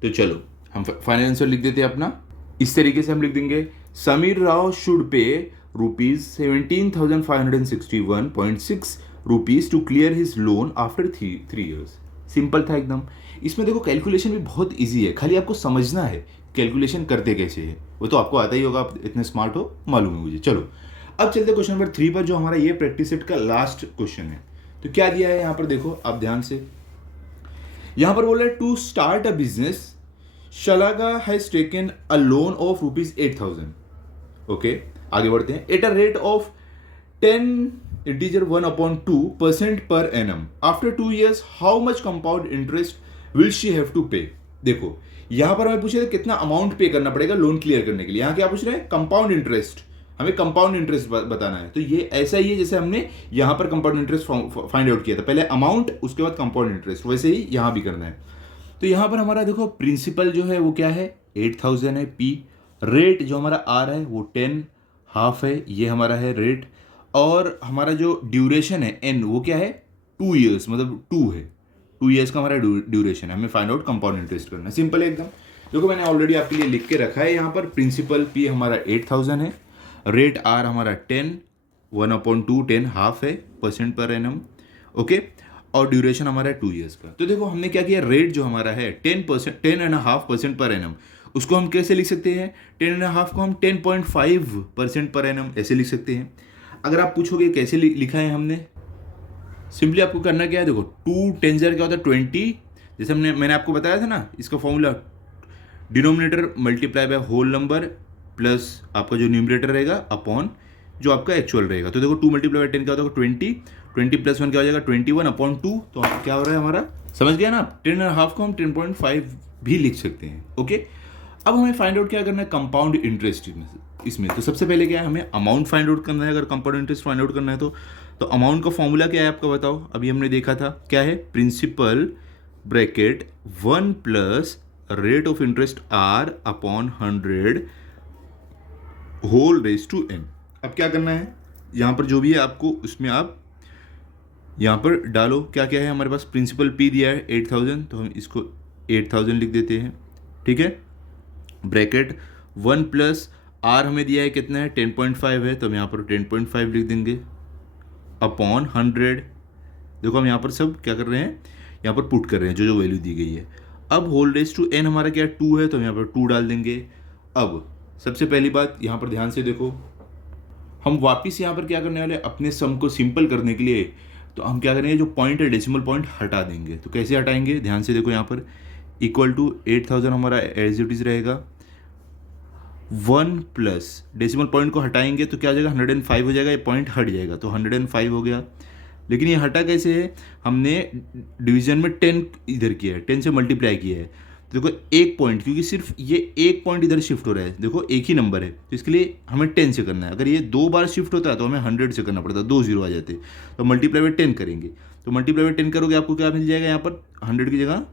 तो चलो हम फाइनल आंसर लिख देते हैं अपना, इस तरीके से हम लिख देंगे, Sameer Rao should pay ₹17,561.6 rupees to clear his loan after 3 years. Simple था एकदम। इसमें देखो कैलकुलेशन भी बहुत इजी है, खाली आपको समझना है कैलकुलेशन करते कैसे है, वो तो आपको आता ही होगा, आप इतने स्मार्ट हो मालूम है मुझे। चलो अब चलते क्वेश्चन नंबर 3 पर, जो हमारा ये प्रैक्टिस सेट का लास्ट क्वेश्चन है। तो क्या दिया है यहाँ पर, देखो आप ध्यान से, यहाँ पर बोल रहा है to start a business Shalaga has taken a loan of ₹8,000। Okay, आगे बढ़ते हैं। At a rate of 10^1/2% per annum after 2 years how much compound interest will she have to pay. देखो यहां पर हमें पूछ रहे कितना अमाउंट पे करना पड़ेगा लोन क्लियर करने के लिए, यहां क्या पूछ रहे हैं, कंपाउंड इंटरेस्ट, हमें कंपाउंड इंटरेस्ट बताना है। तो ये ऐसा ही है जैसे हमने यहां पर कंपाउंड इंटरेस्ट फाइंड आउट किया था, पहले अमाउंट उसके बाद कंपाउंड इंटरेस्ट, वैसे ही यहां भी करना है। तो यहां पर हमारा देखो प्रिंसिपल जो है वो क्या है 8,000 है, पी रेट जो हमारा आर है वो 10 हाफ है, ये हमारा है रेट, और हमारा जो ड्यूरेशन है एन वो क्या है 2 years, मतलब 2 है, 2 years का हमारा ड्यूरेशन है, हमें फाइंड आउट कंपाउंड इंटरेस्ट करना है, सिंपल है एकदम। देखो मैंने ऑलरेडी आपके लिए लिख के रखा है यहाँ पर, प्रिंसिपल पी हमारा 8,000 है, रेट आर हमारा 10, 1/2 10 हाफ है % पर एनम, ओके, और ड्यूरेशन हमारा है 2 years का। तो देखो हमने क्या किया, रेट जो हमारा है 10.5% पर एनम, उसको हम कैसे लिख सकते हैं, 10.5 को हम 10.5% पर एनम ऐसे लिख सकते हैं। अगर आप पूछोगे कैसे लिखा है हमने, सिंपली आपको करना क्या है, देखो 2 10 क्या होता है 20, जैसे मैंने आपको बताया था ना इसका formula, denominator multiply by whole number plus आपका जो न्यूमरेटर रहेगा अपॉन जो आपका एक्चुअल रहेगा। तो देखो 2 × 10 क्या होता है 20, 20 + 1 क्या हो जाएगा 21/2, तो क्या हो रहा है हमारा, समझ गया ना आप, 10.5 को हम 10.5 भी लिख सकते हैं, ओके। अब हमें फाइंड आउट क्या करना है, कंपाउंड इंटरेस्ट इसमें। तो सबसे पहले क्या है, हमें अमाउंट फाइंड आउट करना है, अगर कंपाउंड इंटरेस्ट फाइंड आउट करना है तो अमाउंट का फॉर्मूला क्या है आपका बताओ, अभी हमने देखा था क्या है, principal bracket 1 + rate of interest are upon 100 whole raise to n। अब क्या करना है, यहाँ पर जो भी है आपको उसमें आप यहाँ पर डालो, क्या क्या है हमारे पास, प्रिंसिपल पी दिया है 8,000, तो हम इसको 8,000 लिख देते हैं, ठीक है, ब्रैकेट 1 + आर हमें दिया है कितना है 10.5 है, तो हम यहाँ पर 10.5 लिख देंगे अपॉन 100। देखो हम यहाँ पर सब क्या कर रहे हैं, यहाँ पर पुट कर रहे हैं जो वैल्यू दी गई है। अब होल रेज टू n हमारा क्या 2 है, तो हम यहाँ पर 2 डाल देंगे। अब सबसे पहली बात यहाँ पर ध्यान से देखो, हम वापस यहाँ पर क्या करने वाले, अपने सम को सिंपल करने के लिए तो हम क्या करेंगे, जो पॉइंट है डेसिमल पॉइंट हटा देंगे। तो कैसे हटाएंगे, ध्यान से देखो, यहाँ पर इक्वल टू 8,000 हमारा एज इट इज रहेगा, 1 + डेसिमल पॉइंट को हटाएंगे तो क्या हो जाएगा 105 हो जाएगा, ये पॉइंट हट जाएगा तो 105 हो गया। लेकिन ये हटा कैसे है, हमने डिवीजन में 10 इधर किया है, 10 से मल्टीप्लाई किया है, तो देखो एक पॉइंट, क्योंकि सिर्फ ये एक पॉइंट इधर शिफ्ट हो रहा है, देखो एक ही नंबर है, तो इसके लिए हमें 10 से करना है। अगर ये 2 बार शिफ्ट होता है तो हमें 100 से करना पड़ता है, 2 0 आ जाते, तो मल्टीप्लाई बाय 10 करेंगे, तो मल्टीप्लाई बाय 10 करोगे आपको क्या मिल जाएगा, यहाँ पर 100 की जगह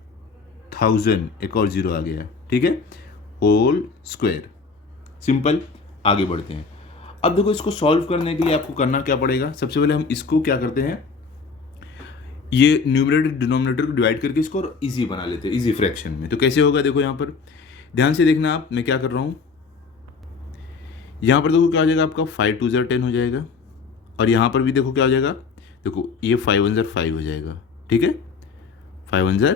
1000, एक और 0 आ गया, ठीक है, होल स्क्वायर, सिंपल। आगे बढ़ते हैं। अब देखो इसको सॉल्व करने के लिए आपको करना क्या पड़ेगा, सबसे पहले हम इसको क्या करते हैं, ये न्यूमरेटर डिनोमिनेटर को डिवाइड करके इसको इजी बना लेते हैं, इजी फ्रैक्शन में। तो कैसे होगा, देखो यहाँ पर ध्यान से देखना आप, मैं क्या कर रहा हूँ, यहाँ पर देखो क्या हो जाएगा आपका 5 × 2 = 10 हो जाएगा, और यहाँ पर भी देखो क्या हो जाएगा, देखो ये 5 × 1 = 5 हो जाएगा, ठीक है, 5 × 1 =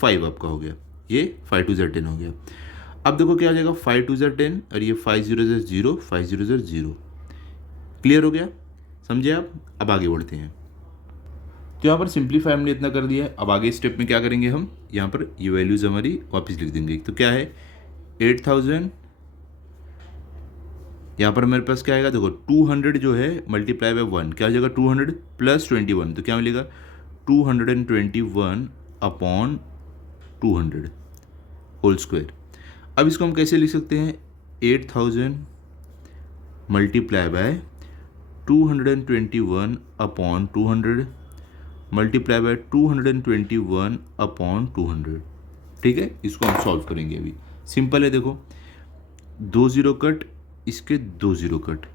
5 आपका हो गया, ये 5 × 2 = 10 हो गया। अब देखो क्या हो जाएगा 5 × 2 = 10, और ये 5 0 = 0, 5 0 = 0, क्लियर हो गया, समझे आप। अब आगे बढ़ते हैं। तो यहाँ पर सिंप्लीफाई हमने इतना कर दिया है, अब आगे स्टेप में क्या करेंगे, हम यहाँ पर ये वैल्यूज हमारी वापस लिख देंगे। तो क्या है 8,000 यहाँ पर मेरे पास क्या आएगा, देखो 200 जो है मल्टीप्लाई बाय 1 क्या हो जाएगा, 200 प्लस 21, तो क्या मिलेगा 221 अपॉन 200 होल स्क्वायर। अब इसको हम कैसे लिख सकते हैं, 8000 multiply by 221 upon 200 multiply by 221 upon 200। ठीक है, इसको हम सॉल्व करेंगे अभी। सिंपल है, देखो 2 जीरो कट, इसके 2 जीरो कट,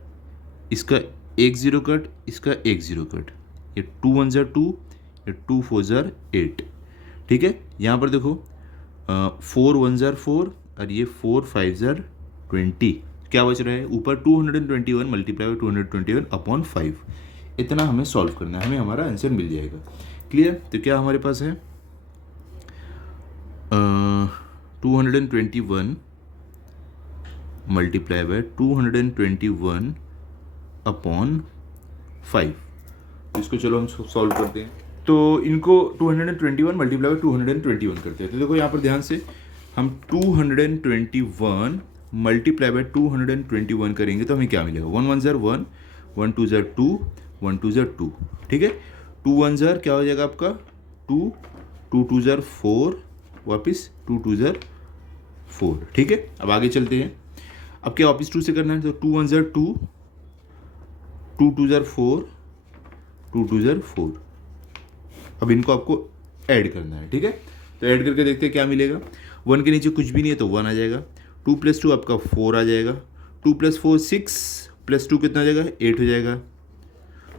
इसका 1 जीरो कट, इसका 1 जीरो कट, ये 2 1 ज़र 2, ये 2 4 ज़र 8। ठीक है, यहाँ पर देखो 4 1 ज़र 4 और ये 4 5 ज़र 20, क्या बच रहा है ऊपर 221 मल्टीप्लाई बाय 221 अपॉन 5। इतना हमें सॉल्व करना है, हमें हमारा आंसर मिल जाएगा। क्लियर, तो क्या हमारे पास है 221 मल्टीप्लाई बाय 221 अपॉन 5। इसको चलो हम सॉल्व करते हैं। तो इनको 221 मल्टीप्लाई बाय 221 करते हैं। तो देखो यहाँ पर ध्यान से हम 221 मल्टीप्लाई बाय 221 करेंगे तो हमें क्या मिलेगा, 1 1 ज़र 1, 1 2 ज़र 2, 1 2 ज़र 2। ठीक है, 2 1 ज़र क्या हो जाएगा आपका 2, 2 2 ज़र 4, वापस 2 2 ज़र 4। ठीक है, अब आगे चलते हैं। अब क्या वापस 2 से करना है, तो 2 1 ज़र 2, 2 2 ज़र 4, 2 2 ज़र 4। अब इनको आपको ऐड करना है। ठीक है, तो ऐड करके देखते हैं क्या मिलेगा। 1 के नीचे कुछ भी नहीं है तो 1 आ जाएगा, 2 + 2 आपका 4 आ जाएगा, 2 + 4 6 + 2 कितना आ जाएगा 8 हो जाएगा,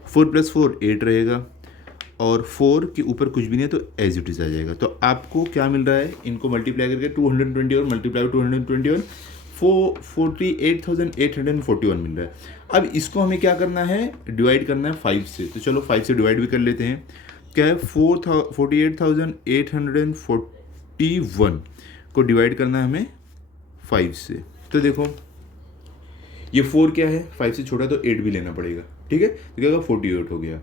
4 + 4 8 रहेगा, और 4 के ऊपर कुछ भी नहीं है तो एज इट इज आ जाएगा। तो आपको क्या मिल रहा है, इनको मल्टीप्लाई करके 221 मल्टीप्लाई 221 48,841 मिल रहा है। अब इसको हमें क्या करना है, डिवाइड करना है 5 से। तो चलो 5 से डिवाइड भी कर लेते हैं। क्या है 48,841 को डिवाइड करना है हमें 5 से। तो देखो ये 4 क्या है 5 से छोटा, तो 8 भी लेना पड़ेगा। ठीक है, तो क्या होगा 48 हो गया।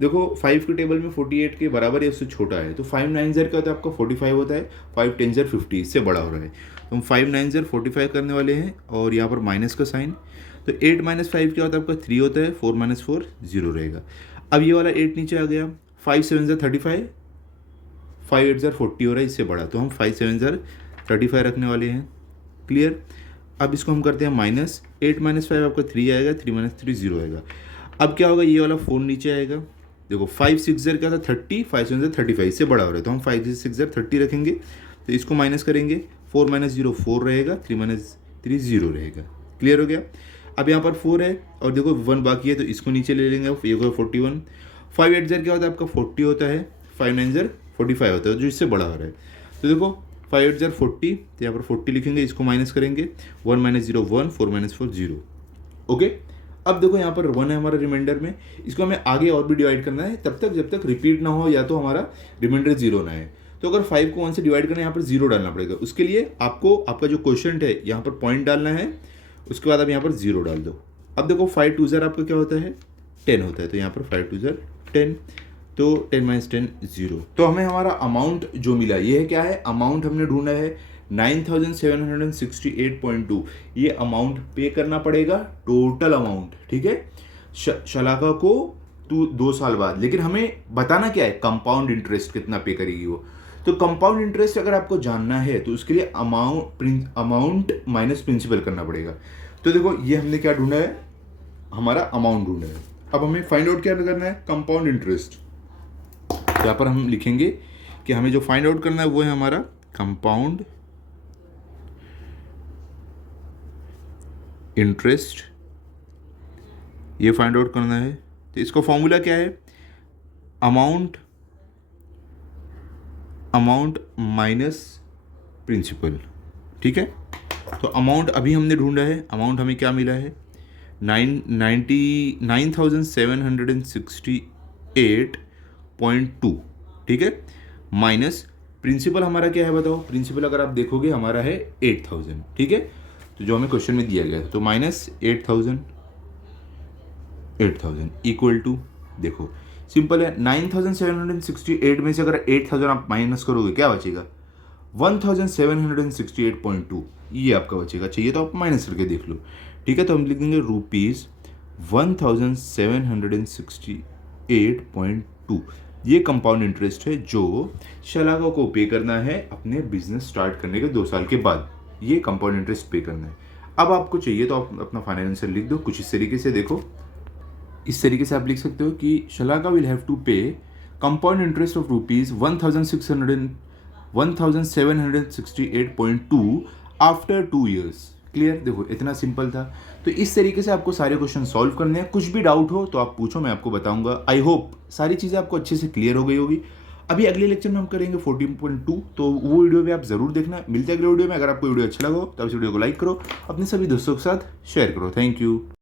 देखो 5 के टेबल में 48 के बराबर है, उससे छोटा है, तो 5 9 ज़र का तो आपका 45 होता है, 5 10 ज़र 50, इससे बड़ा हो रहा है। तो हम 5 9 ज़र 45 करने वाले हैं, और यहाँ पर माइनस का साइन। तो 8 - 5 क्या होता है आपका 3 होता है, 4 - 4 0 रहेगा। अब ये वाला 8 नीचे आ गया, 5 7 ज़र 35, 5 8 ज़र 40 हो रहा है, इससे बड़ा, तो हम 5 7 ज़र 35 रखने वाले हैं। क्लियर, अब इसको हम करते हैं माइनस, 8 - 5 आपका 3 आएगा, 3 - 3 0 आएगा। अब क्या होगा, ये वाला 4 नीचे आएगा। देखो 5 6 ज़र क्या था 30, 5 7 ज़र 35, इससे बड़ा हो रहा है, तो हम 5 6 ज़र 30 रखेंगे। तो इसको माइनस करेंगे, 4 - 0 4 रहेगा, 3 - 3 0 रहेगा। क्लियर हो गया। अब यहाँ पर 4 है और देखो 1 बाकी है, तो इसको नीचे ले लेंगे, ये होगा 41। 5 8 ज़र क्या होता है आपका 40 होता है, 5 9 ज़र 45 होता है, जो इससे बड़ा हो रहा है। तो देखो 5 8 ज़र 40, तो यहाँ पर 40 लिखेंगे, इसको माइनस करेंगे, 1 - 0 1, 4 - 4 0। ओके, अब देखो यहाँ पर 1 है हमारा रिमाइंडर में, इसको हमें आगे और भी डिवाइड करना है, तब तक जब तक रिपीट ना हो या तो हमारा रिमाइंडर 0 ना है। तो अगर 5 को 1 से डिवाइड करना है, यहाँ पर 0 डालना पड़ेगा। उसके लिए आपको आपका जो क्वेश्चन है यहाँ पर पॉइंट डालना है, उसके बाद आप यहाँ पर 0 डाल दो। अब देखो 5 2 ज़र आपका क्या होता है 10 होता है, तो यहाँ पर 5 2 ज़र 10, तो 10 - 10 0। तो हमें हमारा अमाउंट जो मिला ये है क्या है, अमाउंट हमने ढूंढा है 9768.2। ये अमाउंट पे करना पड़ेगा, टोटल अमाउंट। ठीक है, शलाका को 2 साल बाद, लेकिन हमें बताना क्या है, कंपाउंड इंटरेस्ट कितना पे करेगी वो। तो कंपाउंड इंटरेस्ट अगर आपको जानना है तो उसके लिए अमाउंट माइनस प्रिंसिपल करना पड़ेगा। तो देखो ये हमने क्या ढूंढा है, हमारा अमाउंट ढूंढा है। अब हमें फाइंड आउट क्या करना है, कंपाउंड इंटरेस्ट। यहाँ पर हम लिखेंगे कि हमें जो फाइंड आउट करना है वो है हमारा कंपाउंड इंटरेस्ट, ये फाइंड आउट करना है। तो इसका फॉर्मूला क्या है, अमाउंट माइनस प्रिंसिपल। ठीक है, तो अमाउंट अभी हमने ढूंढा है, अमाउंट हमें क्या मिला है 9768.2। ठीक है, माइनस प्रिंसिपल हमारा क्या है बताओ, प्रिंसिपल अगर आप देखोगे हमारा है 8000। ठीक है, तो जो हमें क्वेश्चन में दिया गया था, तो माइनस 8000 इक्वल टू, देखो सिंपल है, 9768 में से अगर 8000 आप माइनस करोगे क्या बचेगा 1768.2, ये आपका बचेगा। चाहिए तो आप माइनस करके देख लो। ठीक है, तो हम लिख देंगे ₹1768.2। ये कंपाउंड इंटरेस्ट है जो शलाका को पे करना है अपने बिजनेस स्टार्ट करने के 2 साल के बाद। ये कंपाउंड इंटरेस्ट पे करना है। अब आपको चाहिए तो आप अपना फाइनल आंसर लिख दो कुछ इस तरीके से। देखो, इस तरीके से आप लिख सकते हो कि शलाका विल हैव टू पे compound interest of ₹1768.2 after 2 years. Clear? देखो इतना सिंपल था। तो इस तरीके से आपको सारे क्वेश्चन सॉल्व करने हैं। कुछ भी डाउट हो तो आप पूछो, मैं आपको बताऊंगा। आई होप सारी चीज़ें आपको अच्छे से क्लियर हो गई होगी। अभी अगले लेक्चर में हम करेंगे 14.2, तो वो वीडियो भी आप जरूर देखना। मिलते हैं अगले वीडियो में। अगर आपको वीडियो अच्छा लगा हो तो आप इस वीडियो को लाइक करो, अपने सभी दोस्तों के साथ शेयर करो। Thank you.